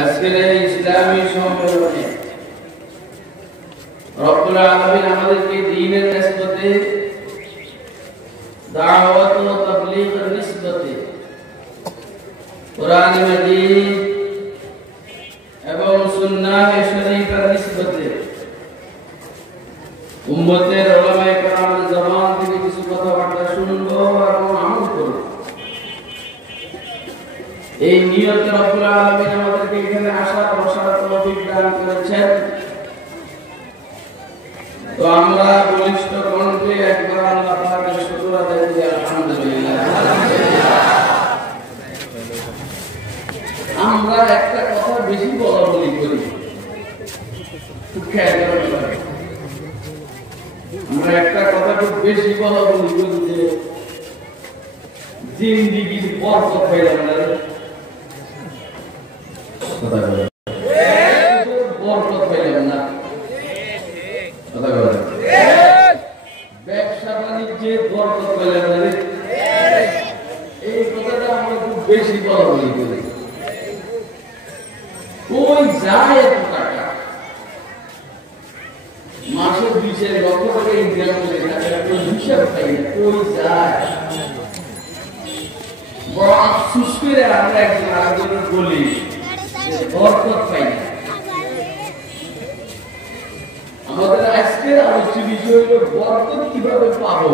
আজকের এই ইসলামী সম্মেলনে রব্বুল আলামিন আমাদেরকে দ্বীনের নিসবতে দাওয়াত ও তাবলীগের নিসবতে কোরআন মাজিদ এবং সুন্নাহ শরীফের নিসবতে উম্মতের উলামায়ে কেরামের জবান থেকে কিছু কথাবার্তা শুনবো এবং আমল করব। এই নিয়তে রব্বুল আলামিন আমাদেরকে এখানে আসার বসার তৌফিক দান করেছেন। তো আমরা বলিষ্ঠ কণ্ঠে একবার আল্লাহ পাকের শুকর আদায় করি, আলহামদুলিল্লাহ। আমরা একটা কথা বেশি বলাবলি করি, আমরা একটা কথা খুব বেশি বলাবলি করি যে জিন্দিগির বরকত পাইলাম না, বরকত পাইলাম না, ব্যবসা বাণিজ্যের বরকত পাইলাম না, এই কথাটা আমরা খুব বেশি বলাবলি করি। কই যায় এত টাকা? মাসে 20 লক্ষ টাকা ইনকাম করে টাকা হিসাব পাই না, কই যায়? বড় আফসোস করে আমরা একজন আরেকজনের বলি বরকত পাই না। আমাদের আজকের আলোচ্য বিষয় হলো বরকত কিভাবে পাবো,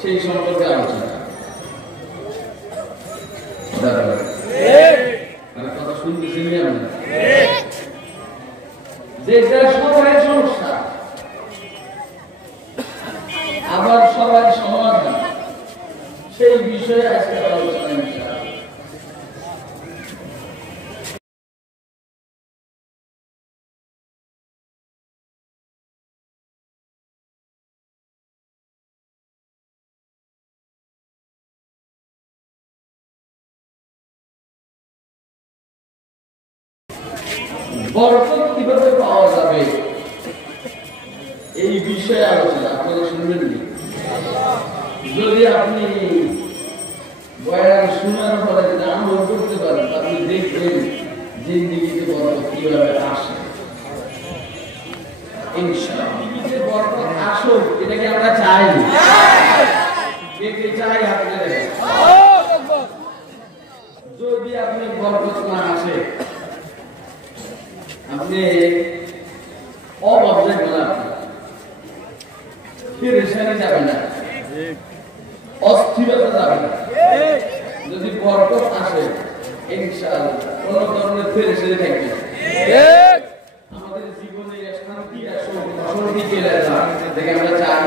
সেই সম্পর্কে আলোচনা। কথা শুনতেছি আমরা, যেটা সবাই সমস্যা আবার সবাই সমাধান, সেই বিষয়ে আজকে আলোচনা। বরকত কিভাবে পাওয়া যাবে এই বিষয়ে আলোচনা আপনারা শুনবেন। যদি আপনি বয়ান শোনার পরে যদি আমল করতে পারেন, আপনি দেখবেন জিন্দিগিতে বরকত কিভাবে আসে। জিন্দিগিতে বরকত আসুক, এটাকে আমরা চাই। কে কে চাই? আপনাদের যদি আপনি বরকত না আসে, আপনি অভাব দেখবেন, আপনি পেরেশানি যাবে না, অস্থিরতা যাবে না। যদি বরকত আসে ইনশাআল্লাহ কোন ধরনের পেরেশানি থাকবে না। আমাদের জীবনে শান্তি আসুক, শান্তি চলে আসে, দেখে আমরা চাই।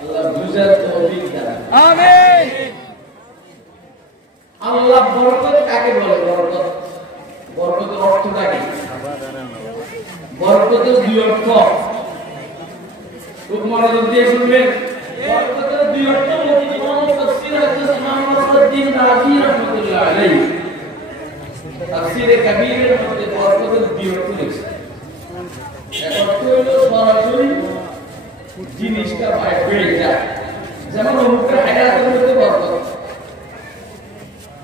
আল্লাহ বুঝার তৌফিক দান, আমিন। আল্লাহ বরকত কাকে বলে? বরকত, বরকতের অর্থটা কি? বরকতের দুই অর্থ, খুব মনোযোগ দিয়ে শুনবেন। বরকতের দুই অর্থ তাফসীর হাদিস ইমাম নসরুদ্দিন রাজি রাহমাতুল্লাহ আলাইহি তাফসীরে কবীরের মধ্যে বরকতের দুই অর্থ লিখেছেন। এক অর্থ হলো সরাসরি জিনিসটা বেড়ে যায়, যেমন অমুকের হায়াতের মধ্যে বরকত,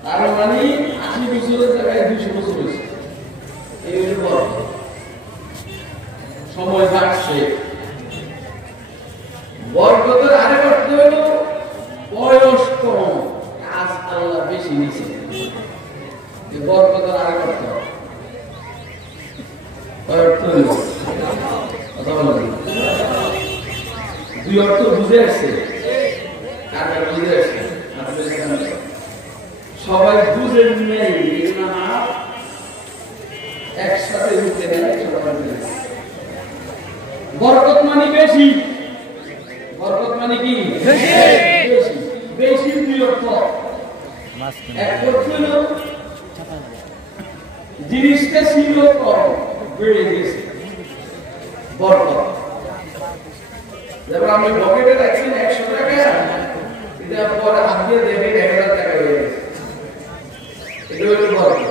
তার মানে 80 বছরের জায়গায় 200 বছর হয়েছে, এই হলো বরকত। সময় বাড়ছে। বরকতের আরেক অর্থ হলো বয়স কম, কাজ আল্লাহ বেশি নিছে। বরকতের আরেক অর্থ কথা বলেন, দুই অর্থ বুঝে আসছে, কারা বুঝে আসছে? সবাই বুঝে নেই না, একসাথে উঠতে গেলে বরকত মানে বেশি। বরকত মানে কি? বেশি। বেশি দুই অর্থ। এক অর্থ হলো জিনিসটা ছিল কম, বেড়ে গেছে, বরকত। যেমন আপনি পকেটে রাখছেন 100 টাকা, এটা পরে হাত দিয়ে দেখে 1000 টাকা হয়ে গেছে, এটা হলো বরকত।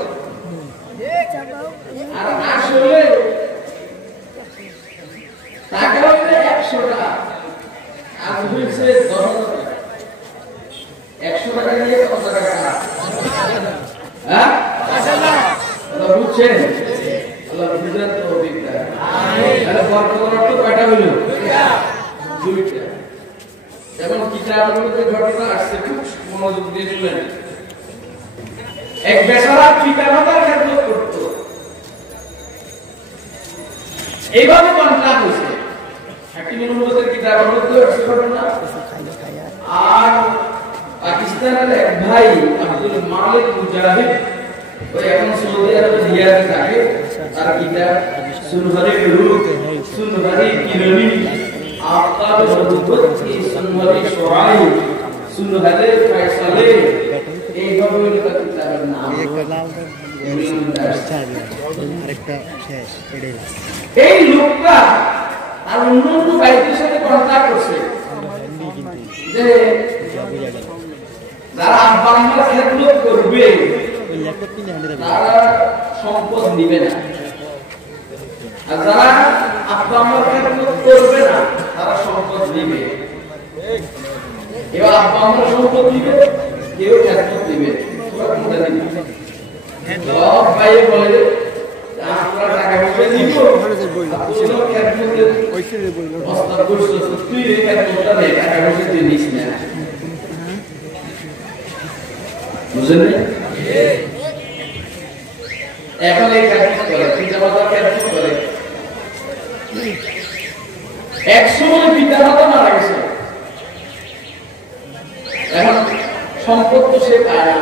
আর আসলে টাকা হইলে 100 টাকা, আজ হয়েছে 10,000 টাকা। 100 টাকা নিয়ে কত টাকা? হ্যাঁ বুঝছেন? আল্লাহ বুঝার তৌফিক দেয়। তাহলে বরকতের অর্থ কয়টা হইল? দুইটা। যেমন কিতাবগুলোতে ঘটনা আসছে, খুব মনোযোগ দিয়ে শুনলেন। এক বেচারা পিতামাতার খেদমত করত, এইভাবে কন্ট্রাক্ট হয়েছে। হাকিম অনুবাদের কিতাবের মধ্যে আসছে ঘটনা। আর পাকিস্তানের এক ভাই আব্দুল মালিক মুজাহিদ, ওই এখন সৌদি আরবে রিয়াদে থাকে, তার কিতাব সুনহরি রূপ, সুনহরি কিরণী, আফতাব নবুওয়াত কি সুনহরি শুআই, সুনহরি ফয়সালে, এইভাবে ওই কিতাবের নাম। এই লোকটা আর অন্য বাইকের সাথে কন্ট্যাক্ট করছে যে যারা আব্বা আম্মার খেদমত করবে তারা সম্পদ নিবে না, আর যারা আব্বা আম্মার খেদমত করবে না তারা সম্পদ নিবে। কেউ আব্বা আম্মার সম্পদ নিবে, কেউ খেদমত নিবে। সব ভাই বলে আমরা টাকা পয়সা দিব, কোনো খেদমতের প্রস্তাব করছো, তুই এই খেদমতটা নে, টাকা পয়সা তুই নিস না। বুঝলেন? এখন এই খেদমত করে, পিতামাতার খেদমত করে। এক সময় পিতামাতা মারা গেছে, এখন সম্পদ তো সে পায় না,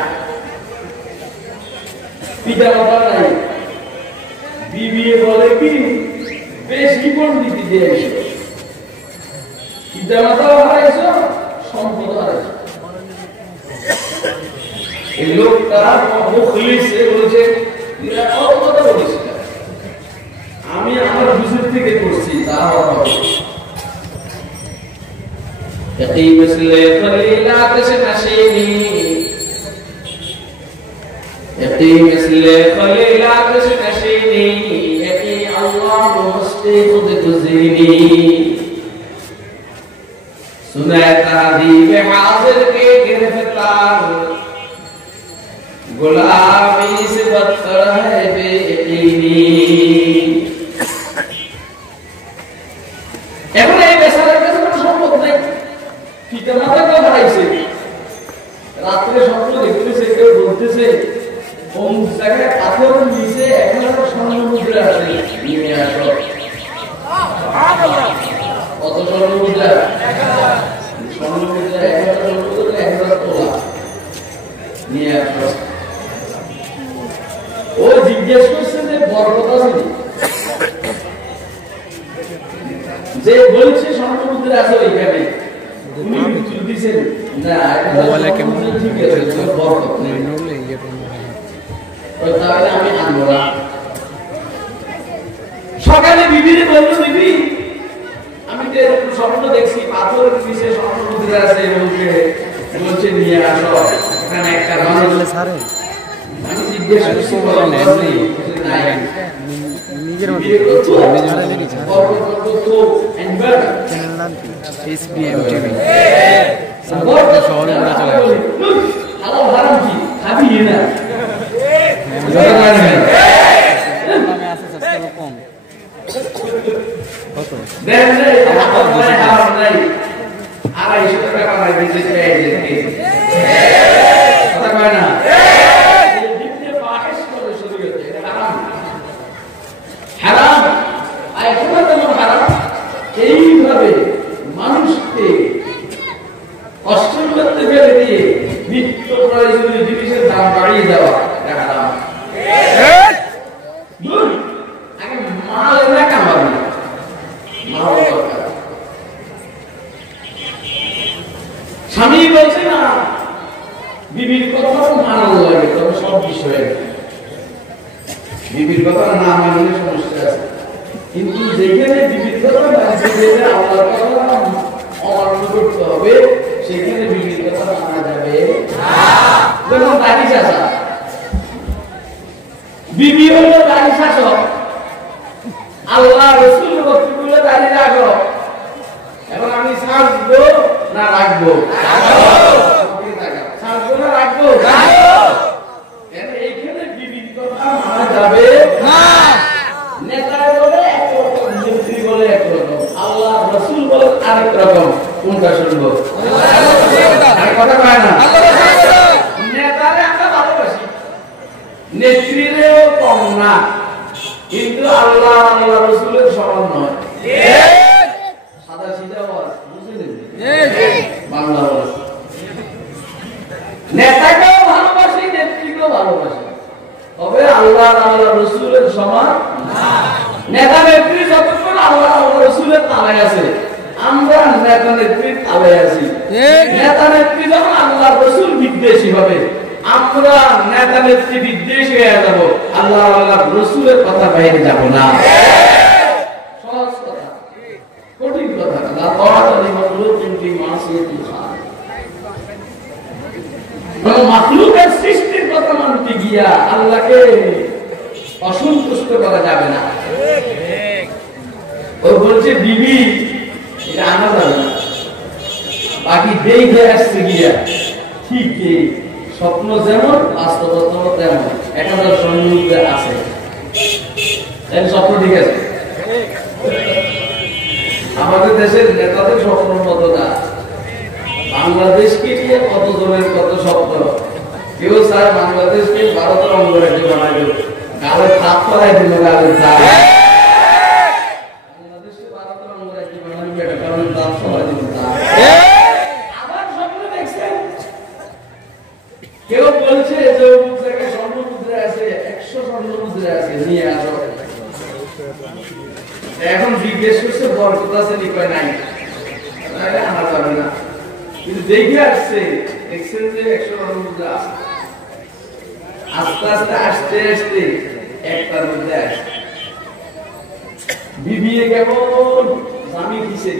পিতামাতা নাই। বিবিএ বলে কি বেশ কি পণ্ডিতি দিয়ে পিতামাতাও হারাইছ, সম্পদ হারাইছ। এই লোক তারা মুখলিসে বলছে, কথা বলিস আমি আমার বুঝের থেকে করছি, তা হবে। يقي مثل خليلات نشيني يقي مثل خليلات نشيني يقي الله مستيقظ تزيني सुना तहदीब हाजिर के गिरफ्तार गुलामी से बदतर है बेयकीनी। এখন এই বেচারার কাছে কোনো সম্পদ নেই, পিতামাতাকে হারাইছে, রাত্রে স্বপ্ন দেখতেছে, কেউ বলতেছে অমুক জায়গায় পাথরের নিচে 1000 স্বর্ণ মুদ্রা আছে, নিয়ে আসো। কত স্বর্ণ মুদ্রা? স্বর্ণ মুদ্রা 1000 তোলা, নিয়ে আসো। ও জিজ্ঞেস করছে যে বরকত আছে, যে বলছে স্বর্ণ মুদ্রা আছে ওইখানে, উনি উত্তর দিয়েছেন না, মোবাইলে কেমন ঠিক আছে, বরকত নেই, তাহলে আমি আনবো না। সকালে বিবিরে বলল, বিবি আমি তো এরকম স্বপ্ন দেখছি, পাথরের নিচে স্বর্ণ মুদ্রা আছে, বলছে নিয়ে আসো, এখানে একটা মানুষ। আমি জিজ্ঞেস করছি নিজের মধ্যে SBM TV শহরে ঘুরে চলে আসে। হালাল হারাম কি খাবি না? কম কত দেন রে, হারাম নাই, 250 টাকা পাই দিতে চাই যে কথা কয় না, এই দিতে ফাহিশ করে শরীয়তে হারাম, হারাম আইফোন যেমন হারাম, এইভাবে মানুষকে কষ্ট করতে ফেলে দিয়ে নিত্য প্রয়োজনীয় জিনিসের দাম বাড়িয়ে দেওয়া এটা হারাম। আগে মাল না কামাবি, মাল দরকার। স্বামী বলছে না বিবির কথা মানানো লাগে, তবে সব বিষয়ে বিবির কথা না মানলে সমস্যা আছে, কিন্তু যেখানে বিবির কথা বাঁচিয়ে দিলে আল্লাহর কথা অমান্য করতে হবে, সেখানে বিবির কথা মানা যাবে না। যেমন দাড়ি চাষা, বিবি হলো দাড়ি শাসক, আল্লাহ রসুল বলে দাড়ি রাখো, এখন আমি ছাড়বো না রাখবো, ছাড়বো না রাখবো, এইখানে বিবির কথা মানা যাবে কোনটা শুনবো? কথা কয় না। নেতারে আমরা ভালোবাসি, নেত্রীরেও কম না, কিন্তু আল্লাহ আল্লাহ রসুলের সমান নয়। সাদা সিধা ওয়াজ বুঝলেন, বাংলা ওয়াজ। নেতাকেও ভালোবাসি, নেত্রীকেও ভালোবাসি, তবে আল্লাহ আল্লাহ রসুলের সমান না। নেতা নেত্রী যতক্ষণ আল্লাহ আল্লাহ রসুলের তালায় আছে, আমরা নেতা নেত্রীর তালায় আছি। নেতা নেত্রী যখন আল্লাহ রসুল বিদ্বেষী হবে, আমরা নেতা নেত্রী বিদ্বেষী হয়ে যাবো, আল্লাহ আল্লাহ রসুলের কথা বাইরে যাব না। সহজ কথা, কঠিন কথা না। মাখলুকের সৃষ্টির কথা মানতে গিয়া আল্লাহকে অসন্তুষ্ট করা যাবে না। ও বলছে বিবি এটা আনা যাবে না, বাকি দেখে আসছে গিয়া ঠিক স্বপ্ন যেমন বাস্তবতা তেমন। 1000 স্বর্ণমুদ্রা আছে, স্বপ্ন ঠিক আছে। আমাদের দেশের নেতাদের স্বপ্ন মতো না। বাংলাদেশকে নিয়ে কতজনের কত স্বপ্ন। কেউ চায় বাংলাদেশকে ভারতের অঙ্গরাজ্য বানাই দেব, গালের থাপ করাই দিল, গালের থাপ। বাংলাদেশকে ভারতের অঙ্গরাজ্য বানাই দেবে, কারণ তাপ সবাই দিল। আবার স্বপ্ন দেখছেন, কেউ বলছে যে স্বর্ণমুদ্রা আছে, 100 স্বর্ণমুদ্রা আছে, নিয়ে আসো। এখন জিজ্ঞেস করছে বরকত আছে নি, কয় নাই, আনা যাবে না। কিন্তু দেখে আসছে, দেখছেন যে 100 স্বর্ণমুদ্রা আছে। আস্তে আস্তে আসতে আসতে একটার মধ্যে আসে বিবিএ কেমন স্বামী দিছে,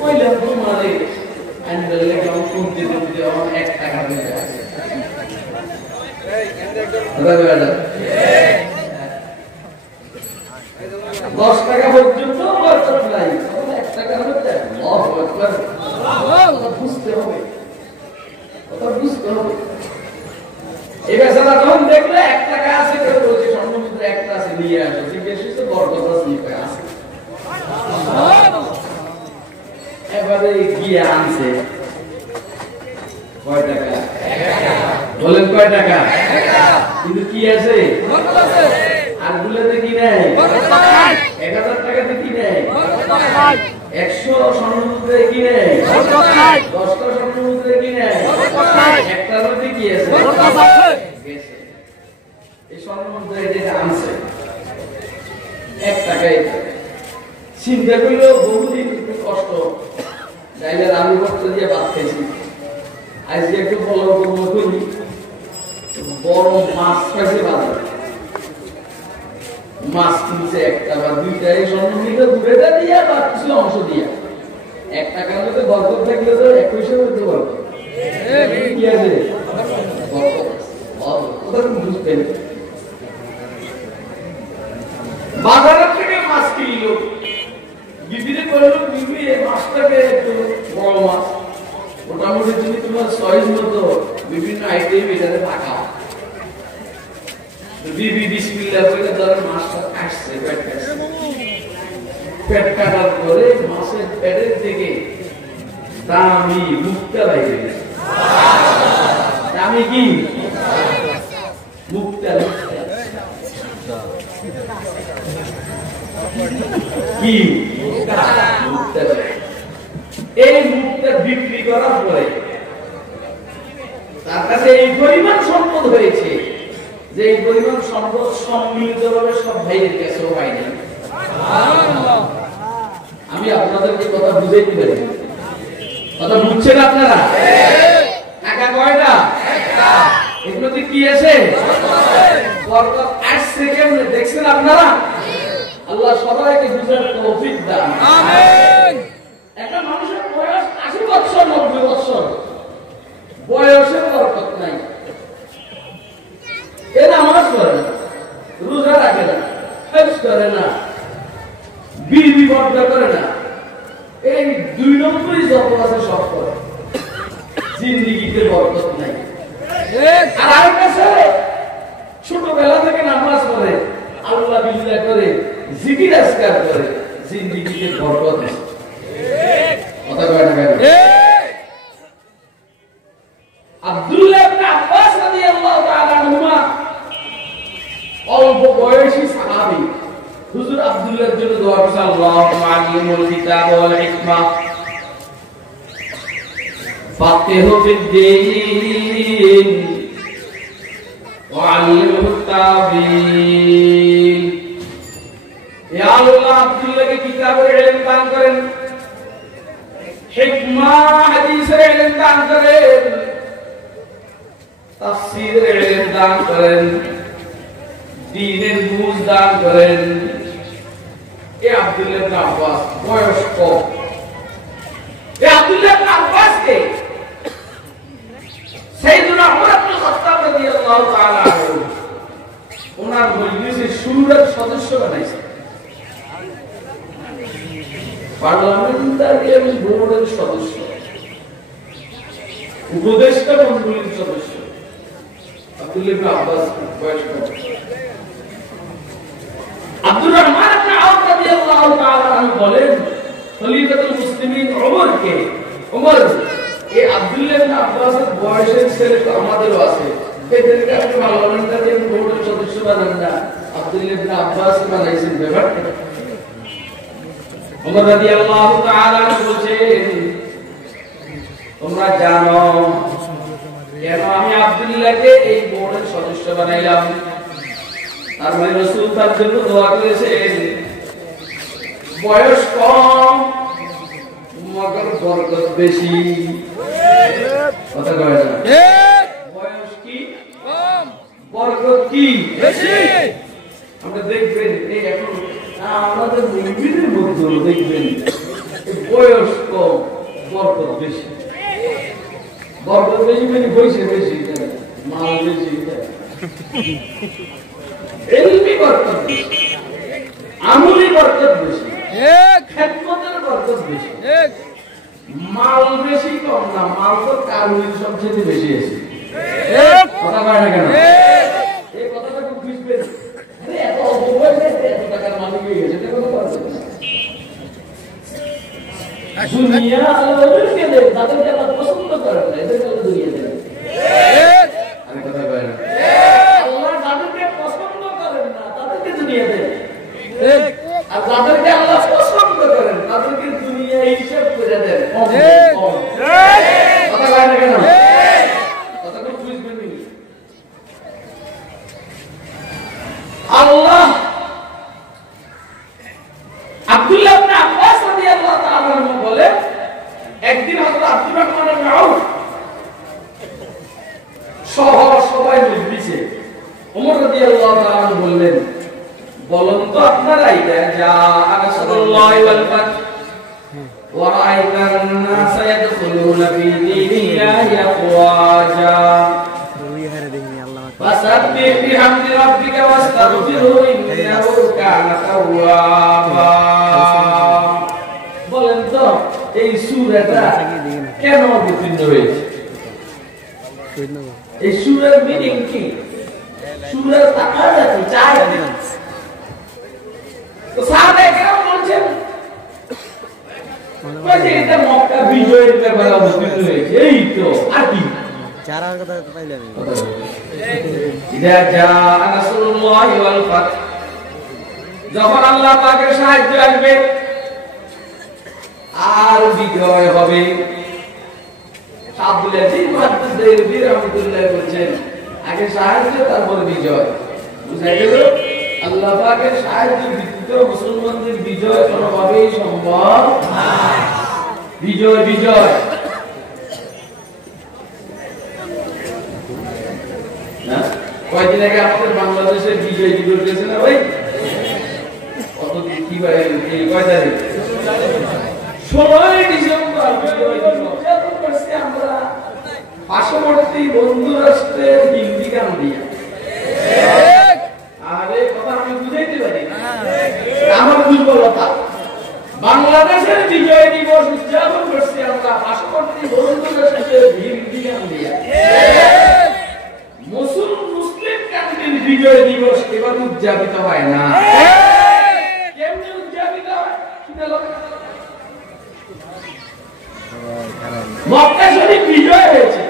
কইলাম তোমারে আনলে কেমন কমতে কমতে আমার 1 টাকা মধ্যে আছে। 10 টাকা পর্যন্ত বরকত নাই, 1 টাকার মধ্যে আল্লাহু আকবার। বুঝতে হবে, কথা বুঝতে হবে। এই বেচারা যখন দেখলে 1 টাকা আছে, কেউ বলছে স্বর্ণমুদ্রা একটা আছে, নিয়ে আসো। জিজ্ঞেস করছে বরকত আছে, এবারে গিয়ে আনছে। কয় টাকা? বলেন কয় টাকা? কিন্তু কি আছে? আর গুলোতে কি নেই? 1000 টাকাতে কি নেই? 100 স্বর্ণমুদ্রায় কি নেই? 10টা স্বর্ণমুদ্রায় কি নেই? একটার মধ্যে কি আছে? এই স্বর্ণমুদ্রা যেটা আনছে 1 টাকায়, চিন্তা করলেও বহুদিন কষ্ট, ডাইলের আলু ভর্তা দিয়ে ভাত খাইছি। আজকে একটু বলার করি, বড় মাছ পাইছে বাজারে, মাছ কিনছে 1টা বা 2টা, এই স্বর্ণমুদ্রা দুটোটা দিয়া বা কিছু অংশ দিয়া। 1 টাকার মধ্যে বরকত থাকলে তো 21 মধ্যে বরকত কি আছে? বুঝবেন, বাজারের থেকে মাছ কিনলো, বিবিরে করলো, বিবি এই মাছটাকে একটু বড় মাছ, মোটামুটি তুমি তোমার চয়েস মতো বিভিন্ন আইটেম এটাতে পাকাও। বিবি বিসমিল্লাহ করে ধরো মাছটা কাটছে, পেট কাটার পরে মাছের পেটের থেকে দামি মুক্তা বাইরে গেছে। দামি কি? মুক্তা। কি মুক্তা? এই মুক্তা বিক্রি করার পরে তার কাছে এই পরিমাণ সম্পদ হয়েছে যে এই পরিমাণ সম্পদ সম্মিলিতভাবে সব ভাইয়ের কাছেও পাইনি। আমি আপনাদেরকে কথা বুঝাইতে পারি, কথা বুঝছেন আপনারা? টাকা কয়টা? এগুলোতে কি আছে? বরকত আসছে কেমনে দেখছেন আপনারা? আল্লাহ সবাইকে বুঝার তৌফিক দান। আমিন। একটা মানুষের বয়স 80 বছর 90 বছর, বয়সের বরকত নাই, এ নামাজ পড়ে না, রোজা রাখে না, হজ করে না, বিবি পর্দা করে না, এই 2 নম্বরই যত আছে সব করে, জিন্দেগিতে বরকত নাই। আর আরেকটা ছেলে ছোটবেলা থেকে নামাজ পড়ে, আল্লাহ বিল্লাহ করে, জিকির আজকার করে, জিন্দেগিতে বরকত আছে। আলিমুল কিতাব ওয়াল হিকমা ফাকিহু ফিদ-দীন ওয়া আল্লিমুত তা'বীল। ইয়া আল্লাহ আব্দুল্লাহকে কিতাবের ইলম দান করেন, হিকমা হাদিসের ইলম দান করেন, তাফসীরের ইলম দান করেন, দ্বীনের বুঝ দান করেন। এ আব্দুল্লাহ ইবনে আব্বাস বয়স কম। এ আব্দুল্লাহ ইবনে আব্বাসকে সাইয়েদুনা উমর ইবনে খাত্তাব রাদিয়াল্লাহু তাআলা আনহু ওনার মজলিসের শুরুর সদস্য বানাইছেন, পার্লামেন্টারিয়ান বোর্ডের সদস্য, উপদেষ্টা মণ্ডলীর সদস্য। আব্দুল্লাহ ইবনে আব্বাস বয়স কম। আব্দুর রহমান ইবনে আওফ রাদিয়াল্লাহু তাআলা আনহু বলেন খলিফাতুল মুসলিমিন ওমরকে, ওমর এই আব্দুল্লাহ ইবনে আব্বাসের বয়সের ছেলে তো আমাদেরও আছে, এদেরকে আপনি পার্লামেন্টারিয়ান বোর্ডের সদস্য বানান না, আব্দুল্লাহ ইবনে আব্বাস বানাইছেন। ব্যাপারটা ওমর রাদিয়াল্লাহু তাআলা আনহু বলেন, তোমরা জানো কেন আমি আব্দুল্লাহকে এই বোর্ডের সদস্য বানাইলাম? আর মানে রাসূল তার জন্য দোয়া করেছেন, বয়স কম মগর বরকত বেশি। কথা কয় না, বয়স কি কম বরকত কি বেশি। আমরা দেখবেন এই এখন আমাদের মুমিনের মধ্যে দেখবেন বয়স কম বরকত বেশি। বরকত বেশি মানে পয়সা বেশি, মাল বেশি, ইলমি বরকত বেশি, আমলি বরকত বেশি, খেদমতের বরকত বেশি। মাল বেশি কম না, মাল তো কারুর সবচেয়ে বেশি আছে। কথা কয় না কেন? এই কথাটা খুব বুঝবেন। আরে এত অল্প বয়সে এত টাকার মালিক হয়ে গেছে, এটা কথা বলছেন। দুনিয়া আল্লাহকে দেন, তাদেরকে আল্লাহ পছন্দ করেন না, এদেরকে আল্লাহ দুনিয়া দেন। আরে কথা কয় না? আল্লাহ যাদেরকে পছন্দ করেন না তাদেরকে দুনিয়া দেন, আর যাদেরকে আল্লাহ পছন্দ করেন তাদেরকে দুনিয়া হিসাব করে দেন। কথা কয় না কেন? কথাটা বুঝবেন নি। আল্লাহ আব্দুল্লাহ ইবনে আব্বাস রাদিয়াল্লাহু তাআলা আনহু বলে, একদিন হযরত আব্দুর রহমান ইবনে আউফ সহ সবাই মজলিসে ওমর রাদিয়াল্লাহু তাআলা আনহু বললেন, বলুন তো আপনারা ইদা জাআ রাসূলুল্লাহি ওয়াল ফাত ওয়া রাআইতান নাসা ইয়াদখুলুনা ফি দীনিল্লাহি আফওয়াজা ফাসাব্বিহ বিহামদি রাব্বিকা ওয়াস্তাগফিরহু ইন্নাহু কানা তাওয়াবা। বলেন তো এই সূরাটা কেন অবতীর্ণ হয়েছে? এই সূরার মিনিং কি? সূরার তাকাদা কি? চাই তো সাহাবায়ে কেরাম বলছেন যে এটা মক্কা বিজয়ের ব্যাপারে অবতীর্ণ হয়েছে। এই তো আর কি চারার কথা পাইলাম। ইদা জাআ রাসূলুল্লাহি ওয়াল ফাত, যখন আল্লাহ পাকের সাহায্য আসবে আর বিজয় হবে। আব্দুল আজিজ মুহাদ্দিস রাহমাতুল্লাহ বলেন, আগে সাহায্য তারপর বিজয়। বুঝা গেল? আল্লাহ পাকের সাহায্য ব্যতীত মুসলমানদের বিজয় কোনোভাবেই সম্ভব না। বিজয় বিজয় না। কয়েকদিন আগে আমাদের বাংলাদেশের বিজয় দিবস গেছে না ভাই? কত কি ভাই? এই কয় তারিখ? 16 ডিসেম্বর বিজয় দিবস। আমরা পার্শ্ববর্তী বন্ধু রাষ্ট্রের হিন্দি গান দিয়া। আরে কথা আমি বুঝাইতে পারি না, আমার দুর্বলতা। বাংলাদেশের বিজয় দিবস উদযাপন করছি আমরা পার্শ্ববর্তী বন্ধু রাষ্ট্রের হিন্দি গান দিয়া। মুসলিম কান্ট্রির বিজয় দিবস এবার উদযাপিত হয় না। কেমনে উদযাপিত হয়? মক্কা শরীফ বিজয় হয়েছে,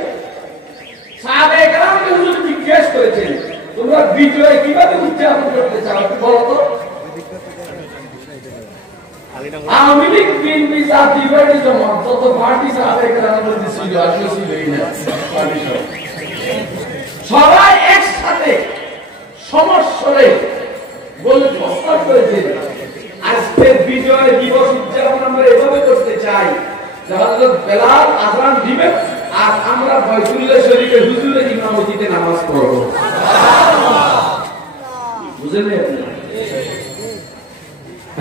সাহাবায়ে কেরামকে হুজুর জিজ্ঞেস করেছেন, তোমরা বিজয় কিভাবে উদযাপন করতে চাও বলো তো? আমি জাতি বাড়ি জমা তত পার্টি সাহাবে কেরামের মধ্যে ছিল আসলে ছিলই না পার্টি সবাই একসাথে সমস্বরে বলে প্রস্তাব করেছে আজকের বিজয় দিবস উদযাপন আমরা এভাবে করতে চাই যে হযরত বেলাল আযান দিবেন আর আমরা বাইতুল্লাহ শরীফে হুজুরের ইমামতিতে নামাজ পড়ব। সুবহানাল্লাহ। বুঝলেন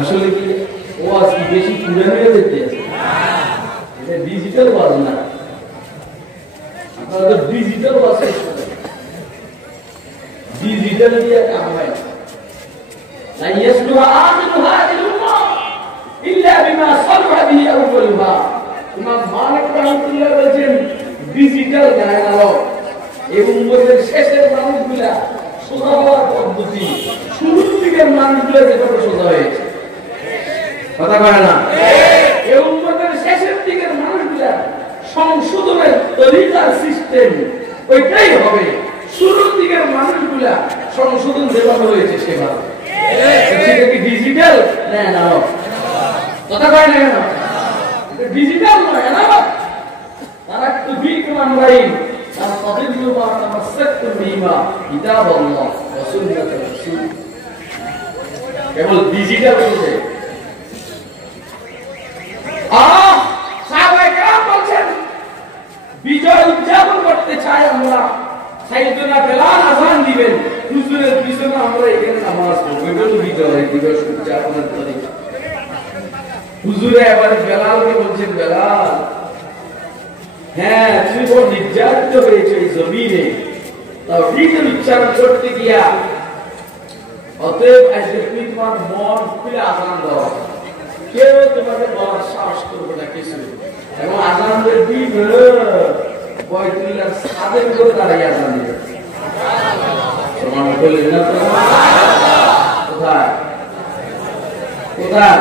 আসলে কি ওয়াজ কি বেশি পুরানো হয়ে যেতে এটা ডিজিটাল ওয়াজ না, আপনারা তো ডিজিটাল ওয়াজ ডিজিটাল দিয়ে কাম হয় لا يصلح آخر هذه الأمة إلا بما صلح به أولها। ইমাম মালিক রাহমাতুল্লাহ বলেছেন ডিজিটাল জ্ঞান আলো এই উম্মতের শেষের মানুষগুলা সোজা হওয়ার পদ্ধতি শুরুর দিকের মানুষগুলা যেভাবে সোজা হয়েছে কথা কয় না এই উম্মতের শেষের দিকের মানুষগুলা সংশোধনের তরিকার সিস্টেম ওইটাই হবে, শুরুর দিকের মানুষগুলা সংশোধন যেভাবে হয়েছে সেভাবে। এটা কি ডিজিটাল না এনালগ? কথা কয় না কেন? ডিজিটাল নয় এনালগ। তারা তো বিকম আমরাইন আর তাদিলু মা তামাসসাকতুম বিমা কিতাবাল্লাহ ওয়া সুন্নাতুর রাসূল। কেবল ডিজিটাল হচ্ছে সাহাবায়ে কেরাম বলেন বিজয় উদযাপন করতে চাই আমরা, সাইয়েদনা বেলাল আযান দিবেন, হুজুরের পিছনে আমরা এখানে নামাজ পড়ব। এটা তো বিজয় দিবস উদযাপনের তরিকা। হুজুরে এবার বেলালকে বলছেন বেলাল হ্যাঁ তুমি বড় নির্যাতিত হয়েছে এই জমিনে তাওহীদের উচ্চারণ করতে গিয়া, অতএব আজকে তুমি তোমার মন খুলে আযান দাও, কেউ তোমাকে বলার সাহস করবে না কিছু। এবং আযানের দিন বাইতুল্লাহর ছাদের উপরে দাঁড়িয়ে আযান দিবে। সুবহানাল্লাহ বলেন না তো? কোথায় কোথায়?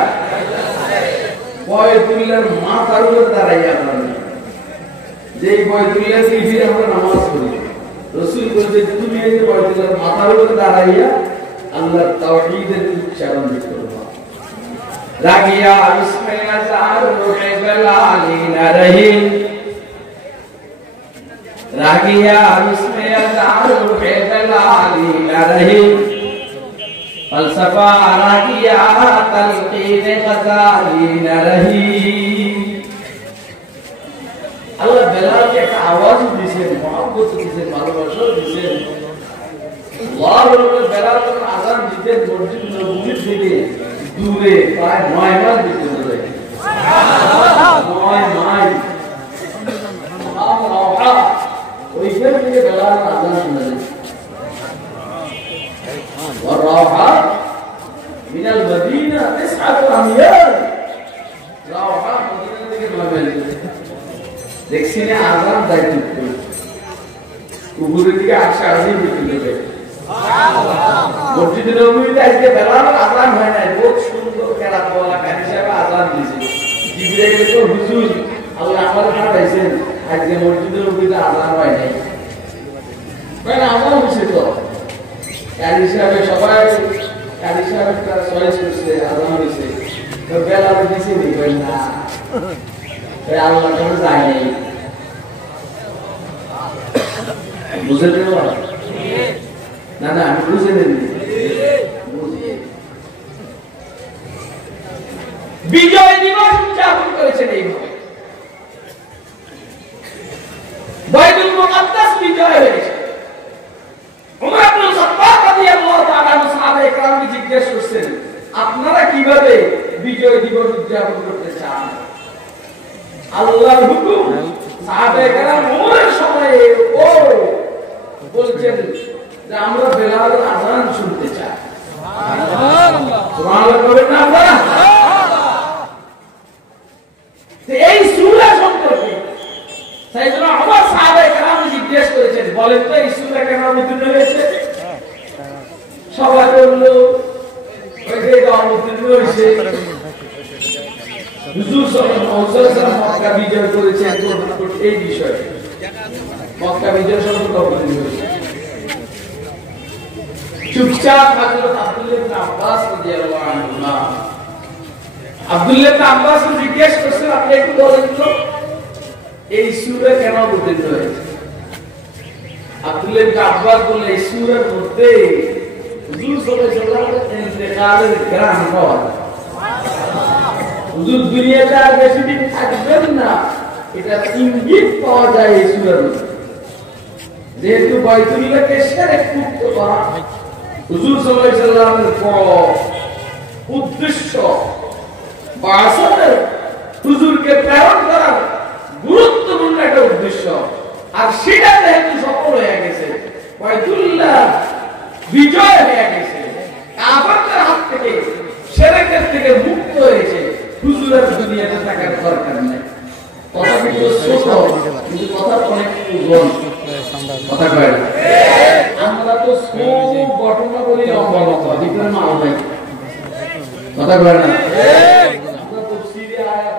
বাইতুল্লাহর মাথার উপরে দাঁড়িয়ে আযান দিবে। যেই বাইতুল্লাহ থেকে আমরা নামাজ পড়ি, রাসূল বলেছে তুমি এই বাইতুল্লাহর মাথার উপরে দাঁড়াইয়া আল্লাহর তাওহীদের উচ্চারণ করবা। রাগিয়া বিসমি আযার রুহে বেলালি না রহিম, রাগিয়া বিসমি আযার রুহে বেলালি না রহিম, ফলসফা রাগিয়া তালকিন গজালি না রহিম। আল্লাহ বেলালকে একটা আওয়াজ দিয়েছেন, মহব্বত দিয়েছেন, ভালোবাসা দিয়েছেন। বেলাল যখন আযান দিতেন মসজিদ নববীর থেকে দূরে প্রায় ৯ মাইল দূরে যায়। ৯ মাইল ওইখান থেকে বেলাল আযান শোনা যায়। ওয়ারাহা মিনাল মদিনা ৯ আময়াল, রাহা মদিনা থেকে ৯ মাইল। দেখছি না আযান দায়িত্ব উপরের দিকে আসা আসি বিক্রি করে মসজিদে নববীতে আজকে বেলাল আযান হয় নাই, বহুত সুন্দর কেরাত বলা কারি সাহেব আযান দিয়েছে। জিবরাইল তো হুজুর আল্লাহ আমাদের পাঠাইছেন আজকে মসজিদে নববীতে আযান হয় নাই, মানে আযান হচ্ছে তো কারি সাহেব সবাই কারি সাহেব তার চয়েস করছে আযান হয়েছে, তো বেলাল দিছে দিবেন না আল্লাহ কেন যায় নাই। বুঝে দেব না না আমি বুঝে নেব। বিজয় দিবস উদযাপন করেছেন এইভাবে, বাইতুল মুকাদ্দাস বিজয় হয়েছে। ওমর ইবনে খাত্তাব রাদিয়াল্লাহু তাআলা সাহাবায়ে কেরামকে জিজ্ঞেস করছেন আপনারা কিভাবে বিজয় দিবস উদযাপন করতে চান? আল্লাহর হুকুম সাহাবায়ে কেরাম ওমরের সময়ে ও বলছেন যে আমরা বেলালের আযান শুনতে চাই। সুবহানাল্লাহ সুবহানাল্লাহ বলেন না আপনারা? এই সূরা সম্পর্কে সাইয়েদনা ওমর সাহাবায়ে কেরামকে জিজ্ঞেস করেছেন বলেন তো এই সূরা কেন অবতীর্ণ হয়েছে? সবাই বলল ওই যে অবতীর্ণ হয়েছে হুজুর সাল্লাল্লাহু আলাইহি ওয়াসাল্লাম মক্কা বিজয় করেছেন এই বিষয়ে, মক্কা বিজয় সম্পর্কে অবতীর্ণ হয়েছে। চুপচাপ হযরত আব্দুল্লাহ ইবনে আব্বাস রাদিয়াল্লাহু আনহু আব্দুল্লাহ ইবনে আব্বাস জিজ্ঞেস করছেন আপনি একটু বলেন তো এই সূরা কেন অবতীর্ণ হয়েছে? আব্দুল্লাহ ইবনে আব্বাস বললেন এই সূরার মধ্যে হুজুর সাল্লাল্লাহু আলাইহি ওয়াসাল্লামের ইন্তেকালের গ্রাম পাওয়া যায়। হুজুর দুনিয়াতে আর বেশি দিন থাকবেন না, এটা ইঙ্গিত পাওয়া যায় এই সূরার মধ্যে। যেহেতু বাইতুল্লাহকে শিরক মুক্ত করা হুজুর সাল্লাল্লাহু আলাইহি ওয়াসাল্লামের উদ্দেশ্য বা আসলে হুজুরকে প্রেরণ করার গুরুত্বপূর্ণ একটা উদ্দেশ্য, আর সেটা যেহেতু সফল হয়ে গেছে, বাইতুল্লাহ বিজয় হয়ে গেছে, কাফেরদের হাত থেকে শিরকের থেকে মুক্ত হয়েছে, হুজুরের দুনিয়াতে থাকার দরকার নেই। কথা কিন্তু ছোট, কিন্তু কথা অনেক ওজন। কথা কয় না, আমরা তো সব ঘটনা বলি লম্বা লম্বা, ভিতরে মাল নাই। কথা কয় না, আমরা তাফসীরে আয়াত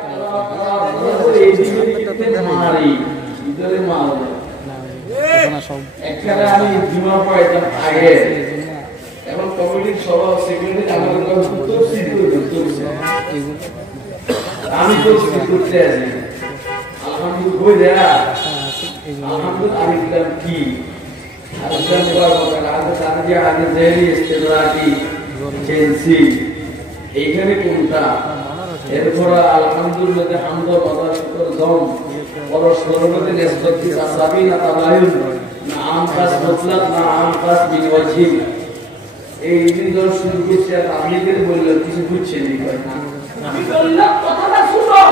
এই দিকে মারি, ভিতরে মাল নাই। একবারে আমি জুমা পড়াইতাম আগে, এখন কমিটির সভা সেক্রেটারি আমাদের তাফসীর করতে, আমি তো করতে আছি আলহামদুলিল্লাহ কই দেয়া আলহামদুলিল্লাহ আমি দিলাম কি আল্লাহ মুবারক আল্লাহ তাআলা যে আগে দেরি ইস্তেদরাকি চেলসি এইখানে কোনটা এরপর আলহামদুলিল্লাহ যে হামদ কথা শুকর দম পরস্পরের মধ্যে নিসবত কি তাসাবি না তাবায়ুন না আম খাস মুতলাক না আম খাস বিল ওয়াজহি, এই দিন শুরু করছে। আর আমি এদের বললাম কিছু বুঝছেন না, আমি বললাম কথাটা শুনো।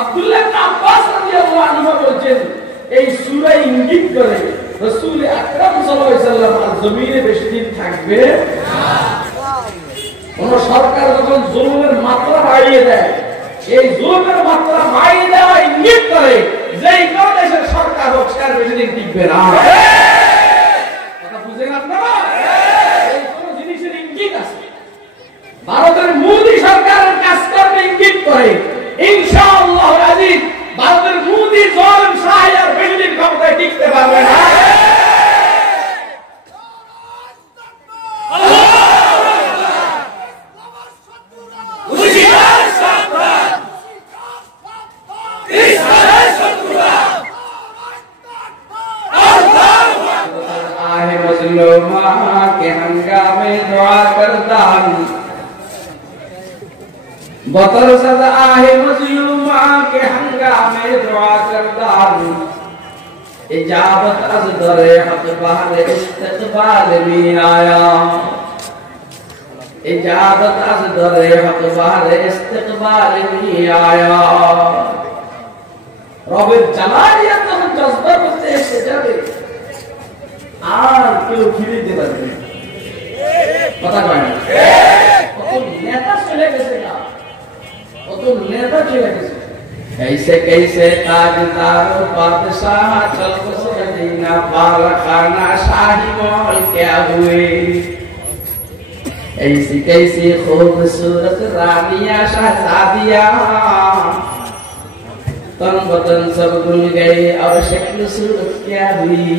আব্দুল্লাহ ইবনে আব্বাস রাদিয়াল্লাহু আনহু বলেন এই সূরা ইঙ্গিত করে রাসূল আকরাম সাল্লাল্লাহু আলাইহি ওয়াসাল্লাম আর জমিনে বেশি দিন থাকবে না। কোন সরকার যখন জুলুমের মাত্রা বাড়িয়ে দেয়, এই জুলুমের মাত্রা বাড়িয়ে দেওয়া ইঙ্গিত করে যে কোন দেশের সরকার হোক সে আর বেশি দিন টিকবে না। কথা বুঝেন আপনারা? এই কোন জিনিসের ইঙ্গিত আছে। ভারতের মোদী সরকারের কাজ করবে ইঙ্গিত করে ইনশাআল্লাহ আজিজ ভারতের মোদী জালেম শাহ আর বেশি দিন ক্ষমতায় টিকতে পারবে না। बतर सद आहे मजलूमा के हंगामे दुआ करता हूं, इजाबत अज दरे हक बहर इस्तकबाल में आया, इजाबत अज दरे हक बहर इस्तकबाल में आया। रब्बे জালালিয়াত যখন জজবা করতে এসে যাবে আর কেউ ফিরে দিতে পারবে না। কথা কয় না, কত নেতা চলে গেছে না, কত নেতা চলে গেছে। कैसे कैसे ताजदार बादशाह चल बसे मदीना, बालखाना शाही महल क्या हुए, ऐसी कैसी खूबसूरत रानियां शहजादियां, तन बदन सब भूल गए और शक्ल सूरत क्या हुई।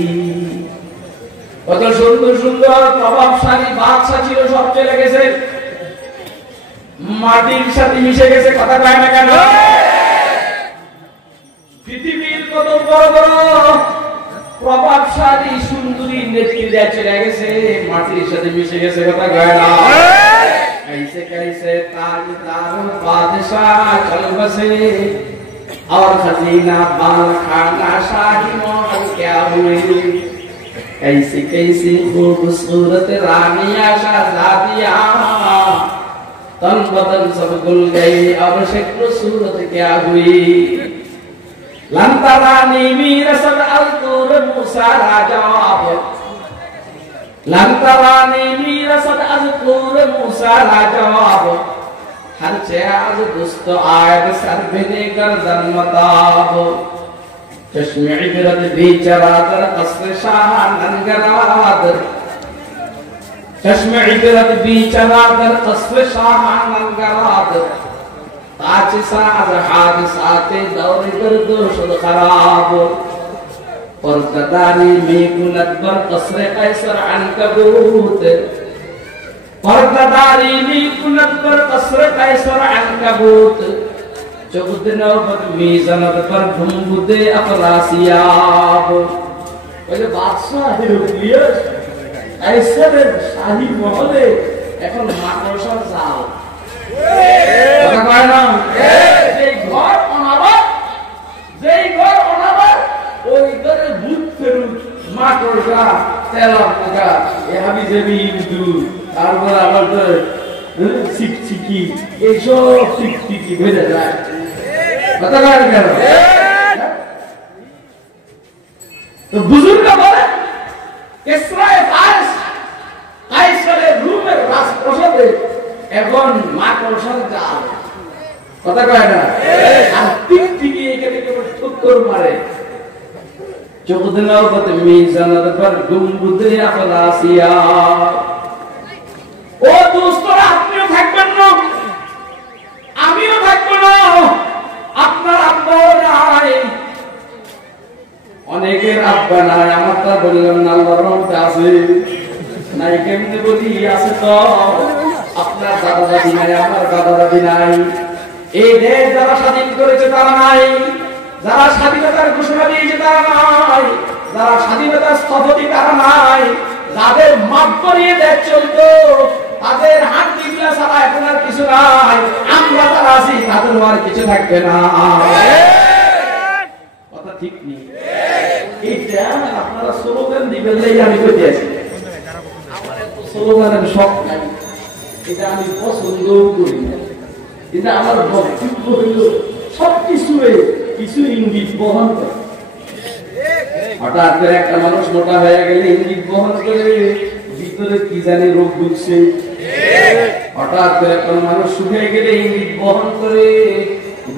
কত সুন্দর সুন্দর প্রভাবশালী বাদশা ছিল, সব চলে গেছে, মাটির সাথে মিশে গেছে। কথা কয় না কেন? পৃথিবীর কত বড় বড় প্রভাবশালী সুন্দরী নেত্রীরা চলে গেছে, মাটির সাথে মিশে গেছে। কথা কয় না? कैसे कैसे ताजदार बादशाह चल बसे और खजीना बालखाना शाही महल क्या हुए, कैसी कैसी खूबसूरत रानियां शहजादियां, तन बदन सब गुल गई और शक्ल सूरत क्या हुई। लंतरानी मीर सद अलतूर मूसा राजवाब, लंतरानी मीर सद अलतूर मूसा राजवाब, हर चेहर दुस्त आयत सर बिने गर्दन मताब, चश्मे इबरत भी चरादर कसर शाह नंगराद, चश्मे इबरत भी चरादर कसर शाह नंगराद, ताज साज हादसाते दौर गर्दोशद खराब, पर्दादारी में गुलत बर कसर कैसर अनकबूत, पर्दादारी नी कुनत पर कसर कैसर अनकबूत चौदनों पर मीज़ानत पर घुमबुदे अफलासियाब पहले बादशाह हेरोदियस ऐसे शाही महले এখন মাকড়সার জাল কথা কয় না যেই ঘর অনাবাদ ওই ঘরে ভূত ফেরুত মাকড়সা তেলা পোকা এ হাবি যাবি হিন্দু তারপর আবার তো চিকচিকি এইসব চিকচিকি বেড়ে যায় কথা কয় না কেন তো বুজুর্গ বলে ইসরায়েল কাইসারের রুমের রাজপ্রাসাদে এখন মাকড়সার জাল কথা কয় না আর টিকটিকি এখানে কেবল ঠুক্কর মারে চৌদনাও পথে মিজানাত পর গুম্বুদে আফলাসিয়া ও দোস্তরা আপনিও থাকবেন না আমিও থাকবো না আপনার আব্বাও নাই অনেকের আব্বা নাই আমারটা বললাম না আল্লাহর রহমতে আছে নাই কেমনে বলি আছে তো আপনার দাদা দাদি নাই আমার দাদা দাদি নাই এই দেশ যারা স্বাধীন করেছে তারা নাই যারা স্বাধীনতার ঘোষণা দিয়েছে তারা নাই যারা স্বাধীনতার স্থপতি তারা নাই যাদের মাপ করিয়ে দেশ চলতো তাদের হাত দিগলা ছাড়া এখন আর কিছু নাই আমরা যারা আছি তাদের আর কিছু থাকবে না কথা ঠিক নেই এইটা আপনারা স্লোগান দিবেন আমি কইতে আছি স্লোগানের শখ নাই এটা আমি পছন্দ করি না কিন্তু আমার বক্তব্য হইল সবকিছু কিছু ইঙ্গিত বহন করে হঠাৎ করে একটা মানুষ মোটা হয়ে গেলে ইঙ্গিত বহন করে ভিতরে কি জানি রোগ ঢুকছে হঠাৎ করে একটা মানুষ শুকিয়ে গেলে ইঙ্গিত বহন করে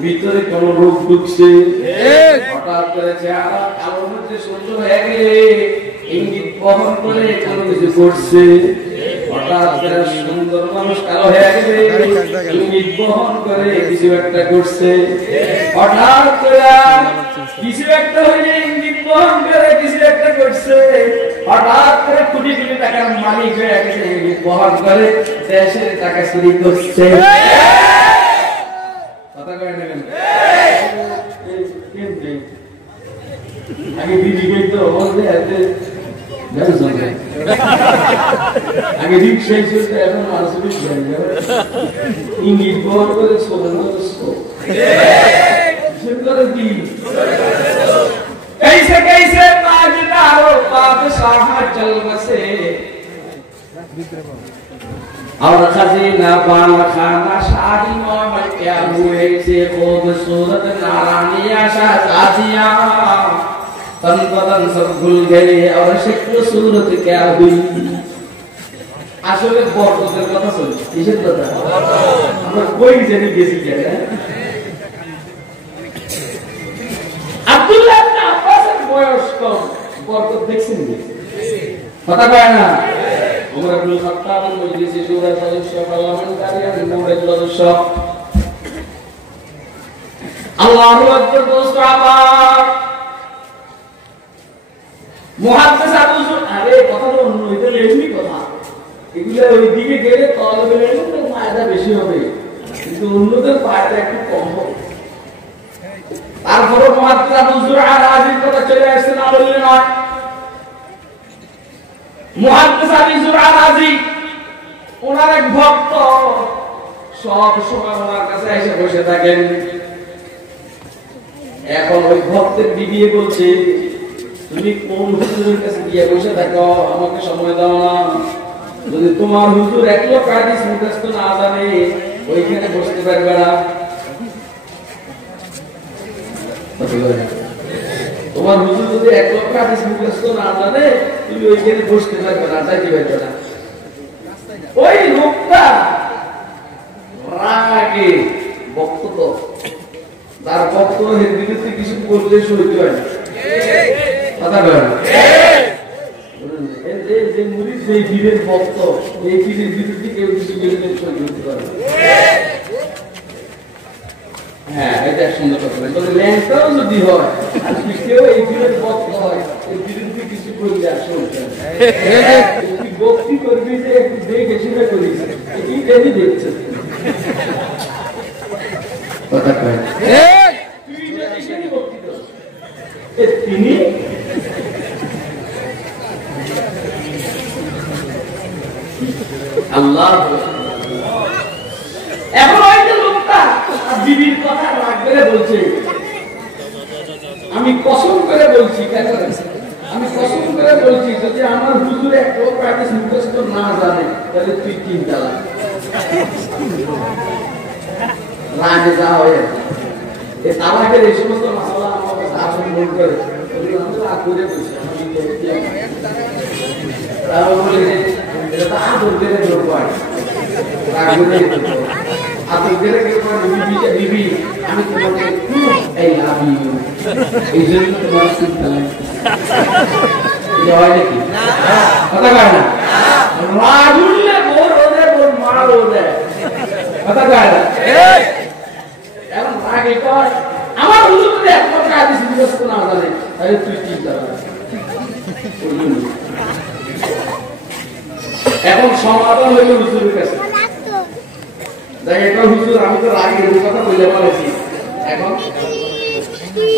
ভিতরে কোন রোগ ঢুকছে হঠাৎ করে চেহারা কালোর মধ্যে সুন্দর হয়ে গেলে ইঙ্গিত বহন করে কোনো কিছু করছে হঠাৎ করে সুন্দর মানুষ কালো হয়ে গেলে ইঙ্গিত বহন করে কিছু একটা করছে হঠাৎ করে কিছু একটা হয়ে ইঙ্গিত বহন করে কিছু একটা করছে হঠাৎ করে কোটি কোটি টাকার মালিক হয়ে গেছে ইঙ্গিত বহন করে দেশের টাকা চুরি করছে কথা কয় না কেন আগে দিদি কইতো বলতে এতে আগে রিক্সায় চলতে এখন মারসুরি ইঙ্গিত বহন করে সোনানো করে কি कैसे कैसे ताजदारो बादशाह चल बसे और खजीना पान खाना शाही मोहम्मद क्या हुए से खूबसूरत नारानिया शहजादियां तन बदन सब भूल गए और शक्ल सूरत क्या हुई আসলে বর্তমানের কথা শুনছি কিসের কথা আমরা কই জানি গেছি কেন আব্দুল্লাহ ইবনে আব্বাসের বয়স কম বরকত দেখছেন কি কথা কয় না ওমর ইবনে খাত্তাব মজলিসে শুরা সদস্য পার্লামেন্টারিয়ান নূরের সদস্য আল্লাহু আকবার দোস্ত আবার মুহাদ্দিস আবু যুর আরে কথা তো অন্য এটা এমনি কথা এগুলা ওই দিকে গেলে তলবে এলে ফায়দা বেশি হবে কিন্তু অন্যদের ফায়দা একটু কম হবে তারপরে মুহাদ্দিস আবু যুর রাজির কথা চলে আসছে না বললে নয় মুহাদ্দিস আবু যুর রাজি ওনার এক ভক্ত সব সময় ওনার কাছে এসে বসে থাকেন এখন ওই ভক্তের বিবি বলছে তুমি কোন হুজুরের কাছে গিয়ে বসে থাকো আমাকে সময় দাও না যদি তোমার হুজুর এক লোক হাদিস মুখস্থ না জানে ওইখানে বসতে পারবে না তোমার হুজুর যদি এক লোক হাদিস মুখস্থ না জানে তুমি ওইখানে বসতে পারবে না যাইতে পারবে না ওই লোকটা রাগে বক্তব্য তার বক্তব্যের বিরুদ্ধে কিছু বললে সইতে হয় না কথা বলেন যে মুরিদ যে পীরের ভক্ত এই পীরের বিরুদ্ধে কেউ কিছু বললে সই করতে পারে হ্যাঁ এটা সুন্দর কথা তবে ল্যাংটাও যদি হয় আর কেউ এই পীরের ভক্ত হয় এই বিরুদ্ধে কিছু বললে আর সই ভক্তি করবি যে একটু দেখে শুনে করিস কি কেন দেখছে কথা কয় তুই যদি সেই ভক্তি কর তিনি আল্লাহ এখন ওই যে লোকটা বিবির কথা রাগ করে বলছে আমি কসম করে বলছি আমি কসম করে বলছি যদি আমার হুজুর এক লোক হাদিস মুখস্থ না জানে তাহলে তুই চিন্তা লাগ রাগে যা হয় এই তালাকের এই সমস্ত মশলা আমার কাছে আসলে মন করে আমি রাগ করে বলছি তাও বলে এটা তো আদর করে লোক হয় রাগ করে আদর করে কেউ বিবি আমি তোমাকে এই লাভ ইউ এই জন্য তোমার চিন্তা লাগে হয় নাকি কথা কয় না রাগ উঠলে বোর হলে বোর মার হলে কথা কয় না এখন রাগে কর আমার হুজুর যদি একমাত্র হাদিস মুখস্থ না জানে তাহলে তুই চিন্তা কর এখন সমাধান হইল হুজুরের কাছে দেখ এটা হুজুর আমি তো রাগের কথা বলে বলেছি এখন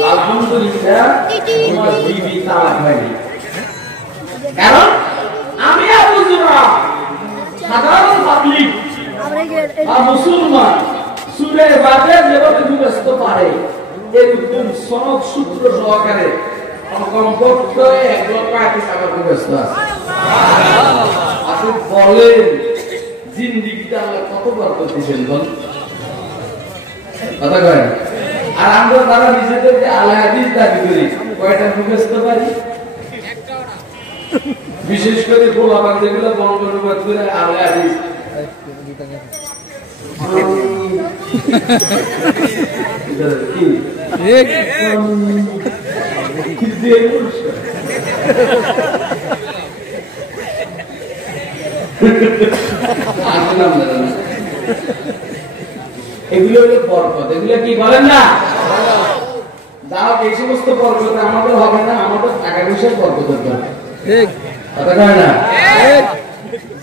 আলহামদুলিল্লাহ তোমার বিবি তালাক হয়নি কারণ আমি আবু যুরা সাধারণ পাবলিক আর মুসলমান সুরে বাদে যেভাবে মুখস্থ পারে এরকম সনদ সূত্র সহকারে কমপক্ষে এক লক্ষ হাদিস আমার মুখস্থ আছে আপনি বলেন জিন্দিগিতে আল্লাহ কত বরকত দিয়েছেন বল কথা কয় আর আমরা তারা নিজেদেরকে আল্লাহ হাদিস দাবি করি কয়টা মুখস্থ পারি বিশেষ করে গোলাবান যেগুলো বঙ্গনুবাদ করে আল্লাহ হাদিস এগুলো হলো বরকত এগুলো কি বলেন না যাও এই সমস্ত বরকত আমাদের হবে না আমাদের টাকা পয়সার বরকত দরকার ঠিক কথা কয় না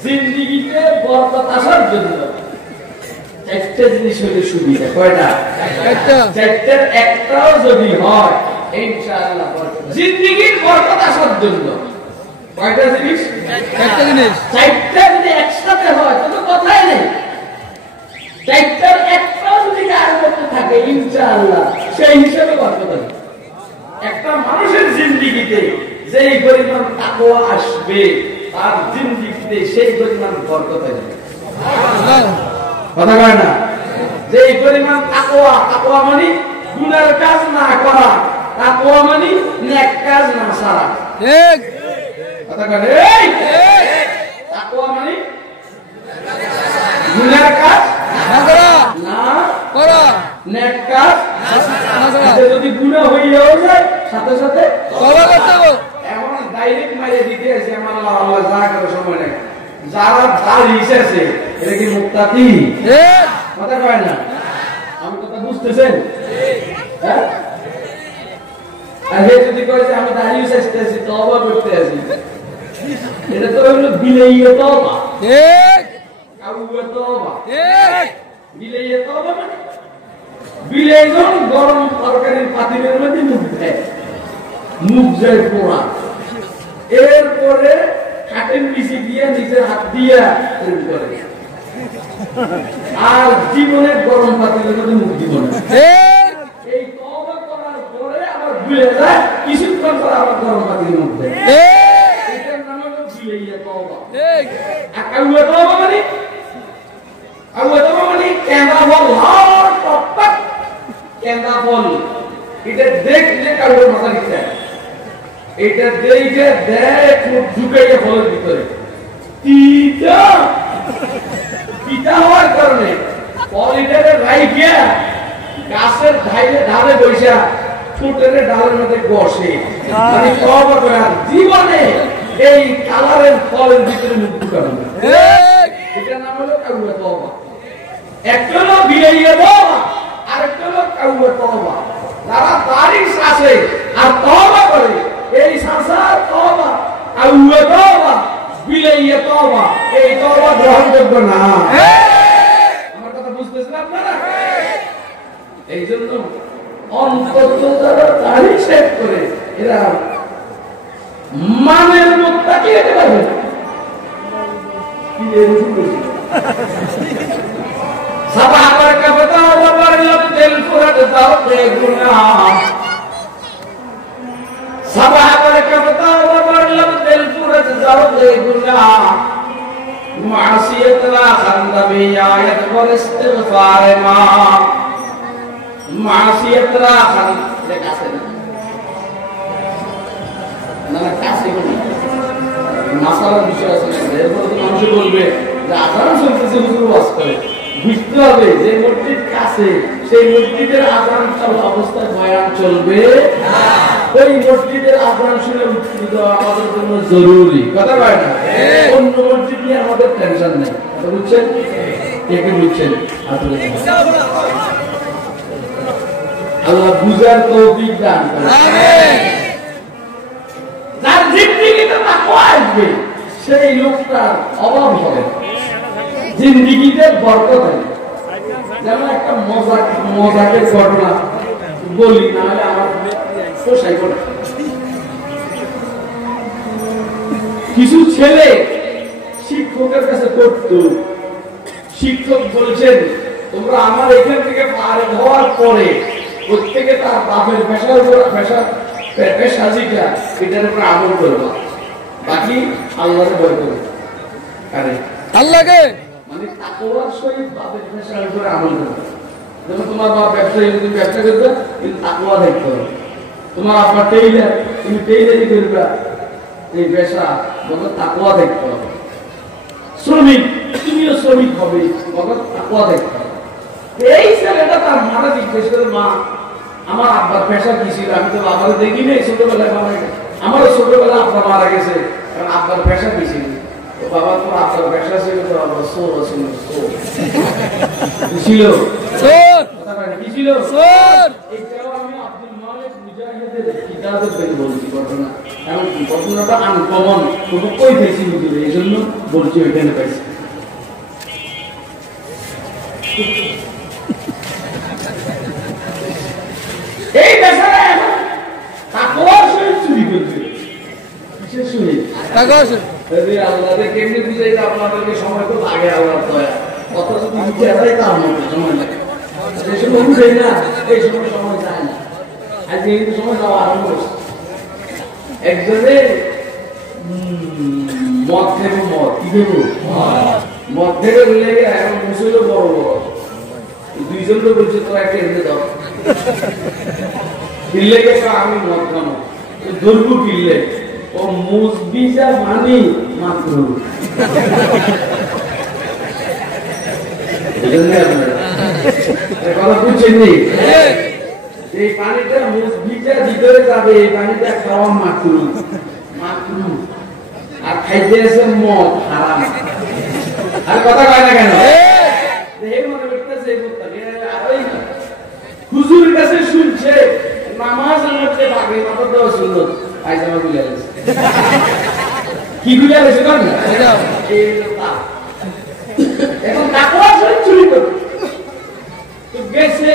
জিন্দেগিতে বরকত আসার জন্য একটা জিনিস হলে সুবিধা কয়টা চারটার একটাও যদি হয় ইনশাআল্লাহ বরকত জিন্দেগির বরকত আসার জন্য কয়টা জিনিস একটা জিনিস চারটা যদি একসাথে হয় তো কথাই নেই চারটার একটাও যদি কাজ করতে থাকে ইনশাআল্লাহ সেই হিসেবে বরকত হবে একটা মানুষের জিন্দেগিতে যেই পরিমাণ তাকওয়া আসবে তার জিন্দেগিতে সেই পরিমাণ বরকত আসবে কথা কয় না যেই পরিমাণ তাকওয়া মানে গুনার কাজ না করা তাকওয়া মানে নেক কাজ না সারা ঠিক কথা কয় এই তাকওয়া মানে গুনার কাজ না করা নেক কাজ না করা যদি গুনাহ হইয়াও যায় সাথে সাথে তওবা করতে হবে এখন ডাইরেক্ট মাইরে দিতে আছে আমার আল্লাহ যা করে সময় নেই যারা দাঁড়ি আছে এটা কি মুক্তাতি কথা কয় না আমি কথা বুঝতেছেন হ্যাঁ আর হে যদি কয় যে আমি দাঁড়িয়ে আসতেছি তওবা করতে আছি এটা তো হলো বিলাইয়ে তওবা ঠিক আউয়া তওবা ঠিক বিলাইয়ে তওবা মানে বিলেজন গরম তরকারির পাতিলের মধ্যে মুখ দেয় মুখ যায় পোড়া এরপরে কাটেন নিচে দিয়ে নিজের হাত দিয়ে করে আর জীবনের গরম পাতিলের মধ্যে মুখ দিব না এই তওবা করার পরে আবার ভুলে যায় কিছুক্ষণ পর আবার গরম পাতিলের মুখ দেয় এটার নাম হলো বিলাইয়া তওবা ঠিক আউয়া তওবা মানে কেন্দা বল হট টপ কেন্দা বল এটা দেখলে কারোর মাথা নিতে এটা দেখে দেখ ঢুকে গিয়ে ফলের ভিতরে পিতা হওয়ার কারণে পলিটারে রাইখে গাছের ধারে বৈশা ফুটের ডালের মধ্যে বসে মানে তওবা করে জীবনে এই কালারের ফলের ভিতরে মুখ ঢুকানো এটার নাম হলো কাউয়া তওবা একটা হলো বিলাইয়া তওবা আর একটা হলো কাউয়া তওবা যারা দাড়ি শাসে আর তওবা করে এই শাসা তওবা কাউয়া তওবা বিলাইয়া তওবা, এই তওবা গ্রহণযোগ্য না। আমার কথা বুঝতেছেন আপনারা? এই জন্য অন্তত যারা দাড়ি শেভ করে এরা মানের মুত্তাকি হতে পারবে না। কি সাবাহ করকে बताओ বাবার लब दिल फुरत दाओ के गुनाह, साबाह करके बताओ बाबर लब दिल फुरत दाओ के गुनाह, मासियत ला खंदबी आयत वर इस्तिगफार मा, मासियत ला खंद देखाছে না না কাছে বলি মাসালার বিষয় আছে। এরপর মানুষ বলবে যে আজান শুনতেছে হুজুর ওয়াজ করে, বুঝতে হবে যে মসজিদ কাছে সেই মসজিদের আজান চালু অবস্থায় বয়ান চলবে না। ওই মসজিদের আজান শুনে উঠতে দেওয়া আমাদের জন্য জরুরি, কথা বলে না? অন্য মসজিদ নিয়ে আমাদের টেনশন নেই, বুঝছেন? কে কে বুঝছেন? আল্লাহ বুঝার তৌফিক দান করেন। আমিন। যার জিন্দেগিতে তাকওয়া আসবে সেই লোকটার অভাব হবে, জিন্দেগিতে বরকত হবে। যেমন একটা মজাকের ঘটনা বলি, না হলে আমার পোষাই করে। কিছু ছেলে শিক্ষকের কাছে করতো, শিক্ষক বলছেন তোমরা আমার এখান থেকে পার হওয়ার পরে প্রত্যেকে তার বাপের পেশার উপর পেশাজিটা এটার উপর আমল করবো, বাকি আল্লাহরে ভয় করবে। আরে আল্লাহকে মানে তাকওয়ার সহিত বাপের পেশার উপর আমল করবে। যেমন তোমার বাপ ব্যবসায়ী, তুমি ব্যবসা করবে কিন্তু তাকওয়া দেখতে হবে। তোমার আব্বা টেইলার, তুমি টেইলারি করবে, এই পেশা বলো তাকওয়া দেখতে হবে। শ্রমিক, তুমিও শ্রমিক হবে, বলো তাকওয়া দেখতে হবে। এই ছেলেটা তার মারা জিজ্ঞেস করে, মা আমার আব্বার পেশা কি ছিল? আমি তো বাবার দেখি নাই ছোটবেলায়, আমারও ছোটবেলা আব্বা মারা গেছে, কারণ আব্বার পেশা কি ছিল? বাবা তো আব্বার পেশা ছিল তো আব্বার সোর ছিল, ছিল কি ছিল? এটাও আমি আব্দুল মালিক মুজাহিদের কিতাবে থেকে বলছি ঘটনা, কারণ ঘটনাটা আনকমন, তবু কই পেয়েছি বুঝলে, এই জন্য বলছি ওইখানে পাইছি। এই পেশাটা এখন তাকওয়ার সহিত চুরি করছে। কিসের সহিত? তাকওয়ার সহিত। আল্লাহকে কেমনে বুঝাই? আপনাদেরকে সময় তো লাগে, আল্লাহর দয়া, অথচ কিছু চেহারাই তার মধ্যে সময় লাগে। এই সময় বুঝাই না, এই সময় সময় যায় না। আজ এই সময় যাওয়া আরম্ভ করছে। একজনে মদ দেব, মদ কি দেব? মদ দেবে লেগে এখন মুসিল বড় বড় দুইজন তো বলছে তোরা একটা এনে দাও, কিনলে গেছে আমি মদ খাবো, ধরবো কিনলে ও মুসবিজা মানি মাত্র। কথা বুঝছেন? এই পানিটা মুসবিজা ভিতরে যাবে, এই পানিটা খাওয়া মাত্র মাত্র, আর খাইতে আছে মদ হারাম। আর কথা কয় না কেন? মনে করতেছে হুজুরের কাছে শুনছে নামাজ মধ্যে বাকি মাথা দেওয়া সুন্নত, পায়জামা গুলে গেছে। কি গুলে গেছে কর না? এখন তাকওয়ার সহিত চুরি করবে তো গেছে,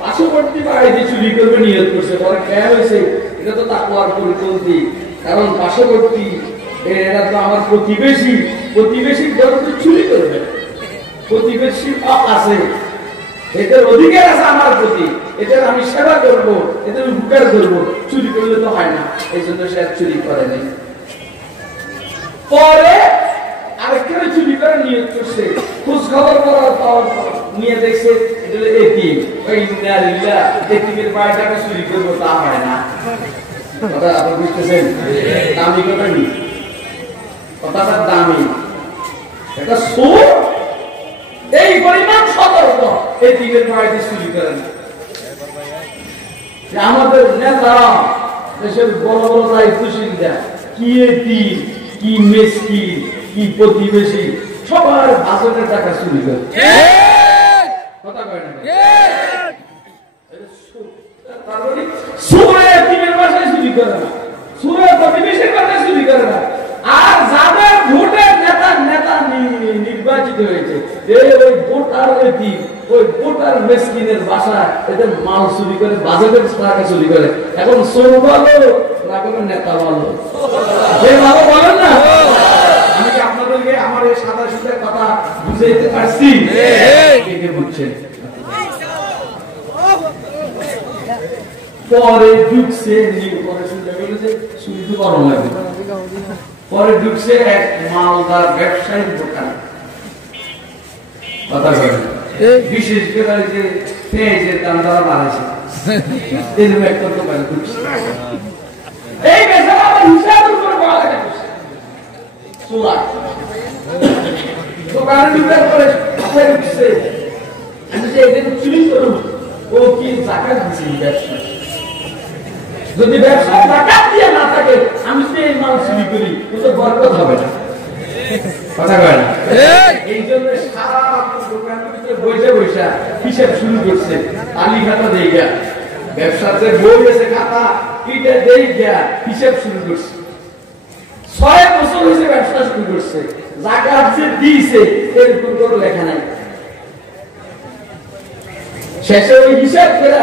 পার্শ্ববর্তী বাড়িতে চুরি করবে নিয়ত করছে, পরে খেয়া হয়েছে এটা তো তাকওয়ার পরিপন্থী, কারণ পার্শ্ববর্তী এরা তো আমার প্রতিবেশী, প্রতিবেশীর ঘর তো চুরি করবে, প্রতিবেশীর হক আছে, এদের অধিকার আছে আমার প্রতি, এদের আমি সেবা করবো, এদের উপকার করবো, চুরি করলে তো হয় না, এই জন্য সে চুরি করে নাই। পরে আরেকখানে চুরি করে নিয়োগ করছে, খোঁজ খবর পাওয়ার নিয়ে দেখছে এতিম, এতিমের পায়ে টাকা চুরি করবো, তা হয় না। কথা আপনি বুঝতেছেন? দামি কথা নি, কথাটা দামি, এটা সোর এই পরিমাণ সতর্ক এতিমের পায়ে চুরি করে না। আমাদের নেতারা দেশের বড় বড় দায়িত্বশীলরা কি এতিম, কি মিসকিন, কি প্রতিবেশী, সবার ভাষণের টাকা চুরি করে। কথা কয় না? সুরে এতিমের বাসায় চুরি করে না, সুরে প্রতিবেশীর বাসায় চুরি করে না, আর যাদের যে ওই ভোটার এটি ওই ভোটার মেসকিনের বাসা এতে মাল চুরি করে বাজেটের টাকা চুরি করে এখন চোর ভালো না কোনো নেতা ভালো যে ভালো বলেন না আমি কি আপনাদেরকে আমার এই সাদা সুতার কথা বুঝাইতে পারছি কে বুঝছেন পরে ঢুকছে পরে শুনতে গেল যে চুরি তো গরম লাগে পরে ঢুকছে এক মালদার ব্যবসায়িক দোকান কথা বলে বিশেষ করে যে পেঁয়াজের দাম তারা বাড়াইছে এরকম একটা দোকানে ঢুকছে এই বেচারা আমার হিসাবের উপরে বলা লাগে চোরা দোকানে ঢুকার পরে মাথায় ঢুকছে আমি যে এদের চুরি করুন ও কি জাকাত দিচ্ছে ব্যবসা যদি ব্যবসা জাকাত দিয়ে না থাকে আমি যে এই মাল চুরি করি ও তো বরকত হবে না কথা কয় না এই জন্য সারা দোকানের ভিতরে বসে বসে হিসাব শুরু করছে তালি খাতা দিয়ে গিয়া ব্যবসাতে বই আছে খাতা কিটা দিয়ে গিয়া হিসাব শুরু করছে 6 বছর হয়েছে ব্যবসা শুরু করছে জাকাত যে দিয়েছে এর উপর কোনো লেখা নাই শেষে ওই হিসাব করে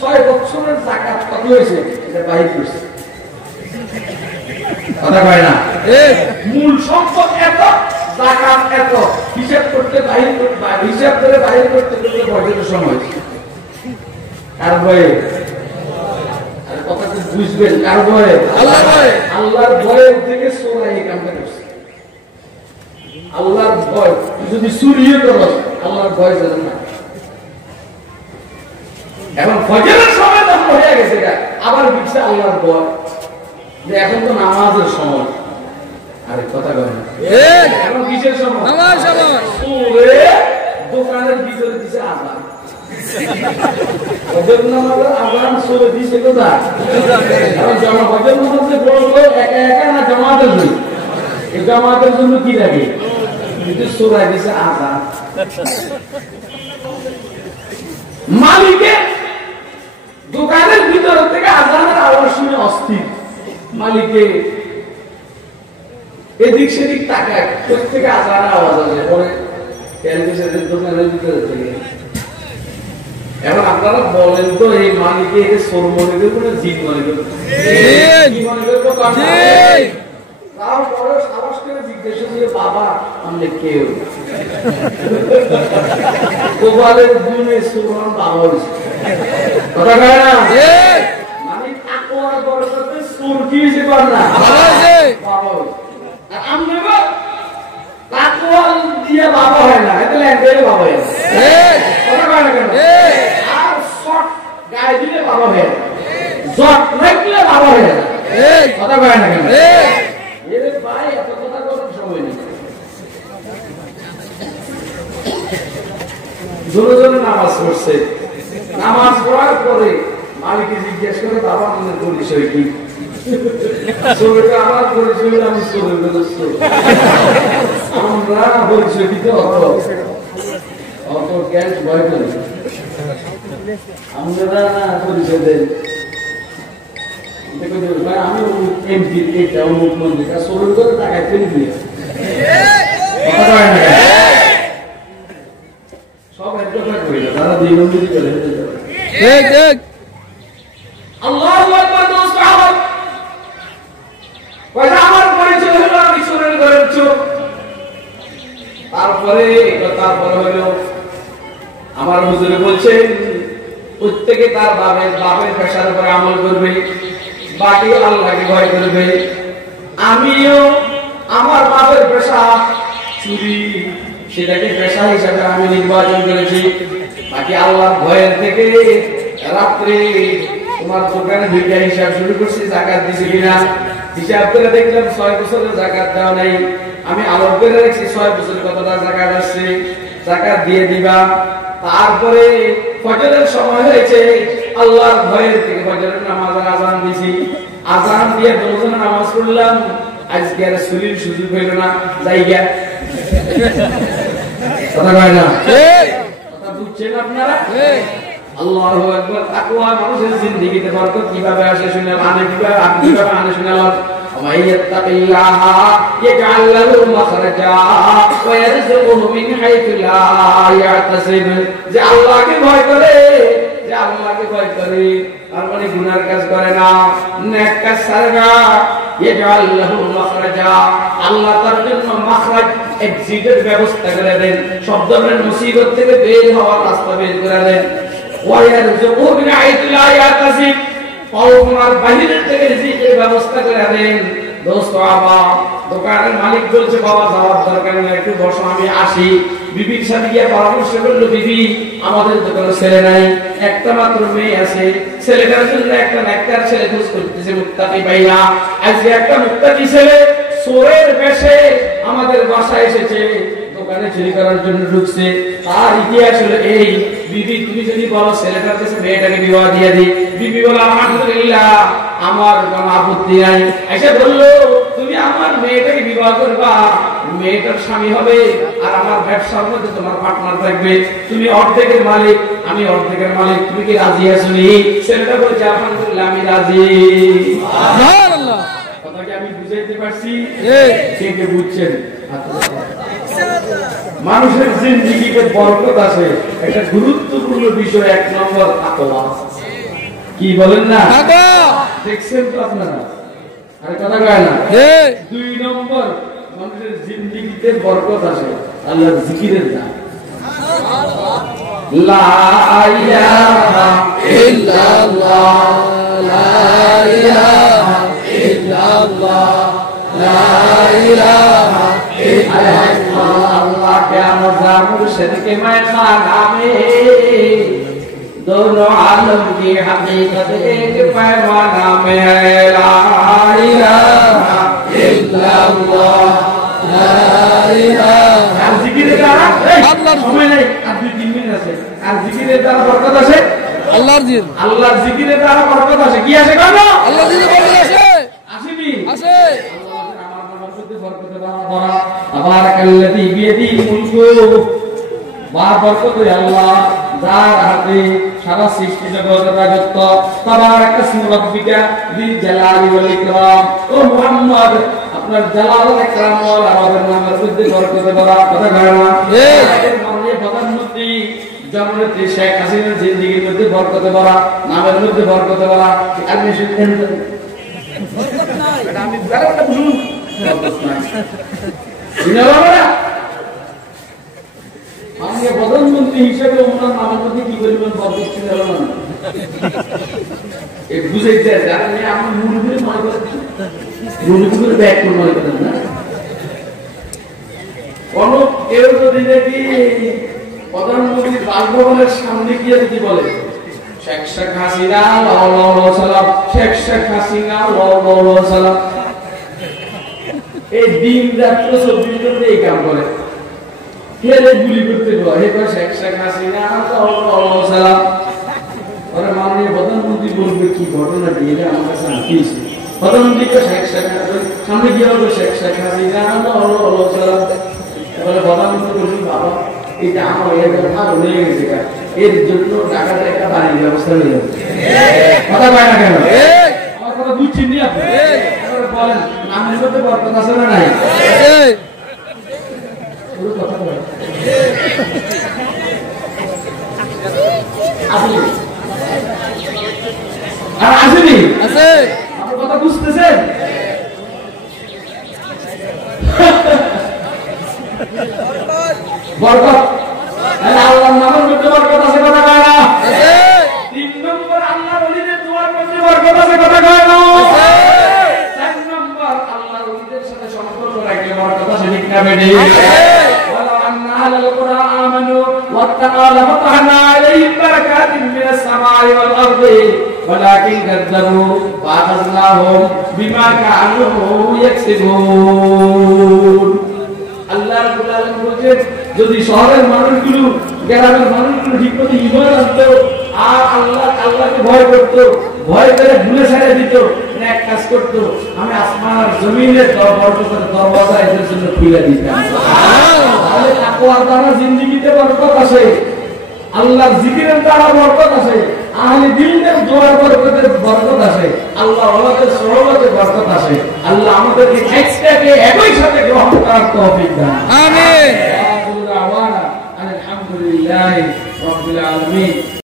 6 বছরের জাকাত কত হয়েছে এটা বাহির করছে কথা কয় না মূল সম্পদ এত জাকাত এত হিসাব করতে বাহির করতে হিসাব করে বাহির করতে গেলে বড় সময় কার ভয়ে আর কথা কি বুঝবেন কার ভয়ে আল্লাহর ভয়ে আল্লাহর ভয়ে থেকে চোরা এই কামটা করছে আল্লাহর ভয় যদি চুরিও করো আল্লাহর ভয় জানেন না এখন ফজরের সময় যখন হয়ে গেছে আবার বিচ্ছে আল্লাহর ভয় যে এখন তো নামাজের সময় আরে কথা বলেন এখন কিসের সময় নামাজ সময় ওরে দোকানের ভিতরে দিছে আযান ফজর নামাজের আযান শুরু দিছে কোথায় এখন জামা ফজর নামাজে পড়লো একা একা না জামাতের জন্য এই জামাতের জন্য কি লাগে কিন্তু সূরা দিছে আযান মালিকের দোকানের ভিতর থেকে আযানের আওয়াজ শুনে অস্থির মালিকে এদিক সেদিক তাকায় প্রত্যেকে আযানের আওয়াজ আসে পরে টেলিভিশনের দোকানের ভিতরে থেকে এখন আপনারা বলেন তো এই মালিকে একে চোর মনে করবো না জিন মনে করবো কি মনে করবো তাও বড় সাহস করে জিজ্ঞাসা করে বাবা আমি কেউ গোপালের গুণে সুরমান বাবা হয়েছে কথা কয় না মানে তাকওয়ার বরকতে সুর কি হয়েছে কর না বাবা হয়েছে আর আমরা তাকওয়া দিয়ে বাবা হয় না এটা ল্যাঙ্গুয়েজে বাবা হয় কথা কয় না কেন আর শর্ট গায়ে দিলে বাবা হয় জট রাখলে বাবা হয় না কথা কয় না কেন এরে ভাই এত কথা বলার সময় নেই জোরে জোরে নামাজ পড়ছে নামাজ পড়ার পরে মালিককে জিজ্ঞেস করে বাবা আমাদের পরিচয় কি আমার পরিচয় আমি চোরের সদস্য আমরা পরিচয় দিতে অত ক্যাশ ভয় করি আমরা পরিচয় দেন আমি এমপি এটা মুখ্যমন্ত্রী চোরের করে টাকা ফেলে দিয়ে সব একজোটা করি না তারা দুই মন্দিরই চলে আল্লাহু আকবার দোস্ত আমার পরিচয় হলো আমি চোরের ঘরের চোর তারপরে হলো আমার হুজুরে বলছেন প্রত্যেকে তার বাপের পেশার উপরে আমল করবে বাকি আল্লাহকে ভয় করবে আমিও আমার বাপের পেশা চুরি সেটাকে পেশা হিসাবে আমি নির্বাচন করেছি বাকি আল্লাহর ভয়ের থেকে রাত্রে তোমার দোকানে দুইটা হিসাব শুরু করছি জাকাত দিছি কিনা হিসাব করে দেখলাম 6 বছরের জাকাত দেওয়া নাই আমি আলোক করে রাখছি 6 বছরের কতটা জাকাত আসছে জাকাত দিয়ে দিবা তারপরে ফজরের সময় হয়েছে আল্লাহর ভয়ের থেকে ফজরের নামাজের আযান দিছি আযান দিয়ে দুজনে নামাজ পড়লাম আজকে আর সুলির সুযোগ হইল না জায়গা কথা কয় না কথা বুঝছেন আপনারা আল্লাহু আকবার তাকওয়া মানুষের জিন্দেগিতে বরকত কিভাবে আসে শুনে মানে কিভাবে আপনি কিভাবে আনে শুনলাম ومن يتق الله يجعل له مخرجا ويرزقه من حيث لا يحتسب যে আল্লাহকে ভয় করে আর মানে গুনার কাজ করে না নেক কাজ করে না يجعل له مخرجا আল্লাহ তার জন্য মাখরাজ এক্সিটের ব্যবস্থা করে দেন সব ধরনের মুসিবত থেকে বের হওয়ার রাস্তা বের করে দেন ويرزقه من حيث لا يحتسب পাওনার বাহিরের থেকে রিজিকের ব্যবস্থা করে দেন দোস্ত বাবা দোকানের মালিক বলছে বাবা যাওয়ার দরকার নেই একটু বসো আমি আসি বিবির সাথে গিয়ে পরামর্শ করলো বিবি আমাদের তো কোনো ছেলে নাই একটা মাত্র মেয়ে আছে ছেলেটার জন্য একটা নেককার ছেলে খোঁজ করতেছে মুত্তাকি ভাইয়া আজকে একটা মুত্তাকি ছেলে চোরের বেশে আমাদের বাসায় এসেছে দোকানে চুরি করার জন্য ঢুকছে তার ইতিহাস হলো এই বিবি তুমি যদি বলো ছেলেটার কাছে মেয়েটাকে বিবাহ দিয়ে দিই বিবি বলে আলহামদুলিল্লাহ আমার কোনো আপত্তি নাই এসে বললো তুমি আমার মেয়েটাকে বিবাহ করবা মেয়েটার স্বামী হবে আর আমার ব্যবসার মধ্যে তোমার পার্টনার থাকবে তুমি অর্ধেকের মালিক আমি অর্ধেকের মালিক তুমি কি রাজি আছো নি ছেলেটা বলছে আলহামদুলিল্লাহ আমি রাজি সুবহানাল্লাহ কথা কি আমি বুঝাইতে পারছি কে কে বুঝছেন মানুষের জিন্দেগিতে বরকত আছে একটা গুরুত্বপূর্ণ বিষয় এক নম্বর তাকওয়া কি বলেন না দেখছেন তো আপনারা আর কথা কয় না দুই নম্বর মানুষের জিন্দেগিতে বরকত আছে আল্লাহর জিকিরের নাম লা ইলাহা ইল্লাল্লাহ লা ইলাহা ইল্লাল্লাহ লা ইলাহা ইল্লাল্লাহ अल्लाह क्या मज़ा मुर्शिद के मैदान में दोनों आलम की हकीकत एक पैमाना में है ला इलाहा इल्लल्लाह ला इलाहा जिक्र करा अल्लाह समय नहीं अब 2-3 मिनट আছে আর জিকিরের দ্বারা বরকত আছে আল্লাহর জিকিরের দ্বারা বরকত আছে কি আছে কেন আল্লাহর জিকিরে বরকত আছে আসেনি আছে তাবারাকাল্লাযী বিয়াদিহি মুলকু মা বরকত আল্লাহ যার হাতে সারা সৃষ্টি জগতের রাজত্ব তাবারাকাসমু রাব্বিকা যিল জালালি ওয়াল ইকরাম ও মুহাম্মদ আপনার জালাল ওয়াল ইকরাম ওয়াল আমাদের নামের মধ্যে বরকত করা কথা কয় না এই মাননীয় প্রধানমন্ত্রী জননেত্রী শেখ হাসিনার জিন্দেগির মধ্যে বরকত করা নামের মধ্যে বরকত করা আপনি শুনছেন বরকত নাই এটা আমি ব্যাপারটা বুঝুন আমি প্রধানমন্ত্রী হিসেবে ওনার নামের মধ্যে কি পরিমাণ বরকত ছিল না এই বুঝাইতে জানেন আমি মুরুগুলো মনে করছি মুরুগুলো ব্যাক করে মনে করেন না কোন কেউ যদি দেখি প্রধানমন্ত্রী বাসভবনের সামনে গিয়ে যদি বলে শেখ হাসিনা লাল্লাহু সালাম শেখ হাসিনা লাল্লাহু সালাম এই দিন রাত্র 24 ঘন্টা এই কাম করে কেলে গুলি করতে হয় হে কয় শেখ হাসিনা লাল্লাহু সালাম ওরে মাননীয় প্রধানমন্ত্রী বলবে কি ঘটনা কি এটা আমার কাছে আনতেছে প্রধানমন্ত্রী কে শেখ সামনে গিয়ে বলবে শেখ হাসিনা লাল্লাহু সালাম বলে প্রধানমন্ত্রী বলবে বাবা এটা আমার এর ভালো হয়ে গেছে এর জন্য ঢাকাতে একটা বাড়ির ব্যবস্থা নিয়ে কথা কয় না কেন আমার কথা বুঝছেন নি আপনি বলেন নামের মধ্যে বরকত আছে না নাই পুরো কথা বলেন আসলে আর আসেনি আছে আপনি কথা বুঝতেছেন বরকত আল্লাহর নামের মধ্যে বরকত আছে কথা কয় না আছে 3 নম্বর আল্লাহর ওলিদের দোয়ার মধ্যে বরকত আছে কথা কয় না আছে 4 নম্বর আল্লাহর ওলিদের সাথে সম্পর্ক রাখলে বরকত আছে ঠিক না বেডি ওয়ালা আন্না আলাল কুরআন আমানু ওয়াত্তাকাউ লাফতাহনা আলাইহিম বারাকাতিন মিনাস সামাই ওয়াল আরদি ওয়ালাকিন কাযযাবু ফাআখাযনাহুম বিমা কানু ইয়াকসিবুন আল্লাহ রাব্বুল আলামিন বলেন যদি শহরের মানুষগুলো গ্রামের মানুষগুলো ঠিকমতো ঈমান আনতো আর আল্লাহকে ভয় করতো ভয় করে ভুলে ছেড়ে দিত এক কাজ করতো আমি আসমান আর জমিনের দরওয়াজা এদের জন্য খুলে দিতাম তাহলে তাকওয়ার দ্বারা জিন্দেগিতে বরকত আসে আল্লাহর জিকিরের দ্বারা বরকত আসে, আহলে দিনের দোয়ার বরকত আসে, আল্লাহ ওয়ালাদের সহবতে বরকত আসে। আল্লাহ আমাদেরকে একটাকে একই সাথে গ্রহণ করার তৌফিক দান। আমিন। আলহামদুলিল্লাহি রাব্বিল আলামিন।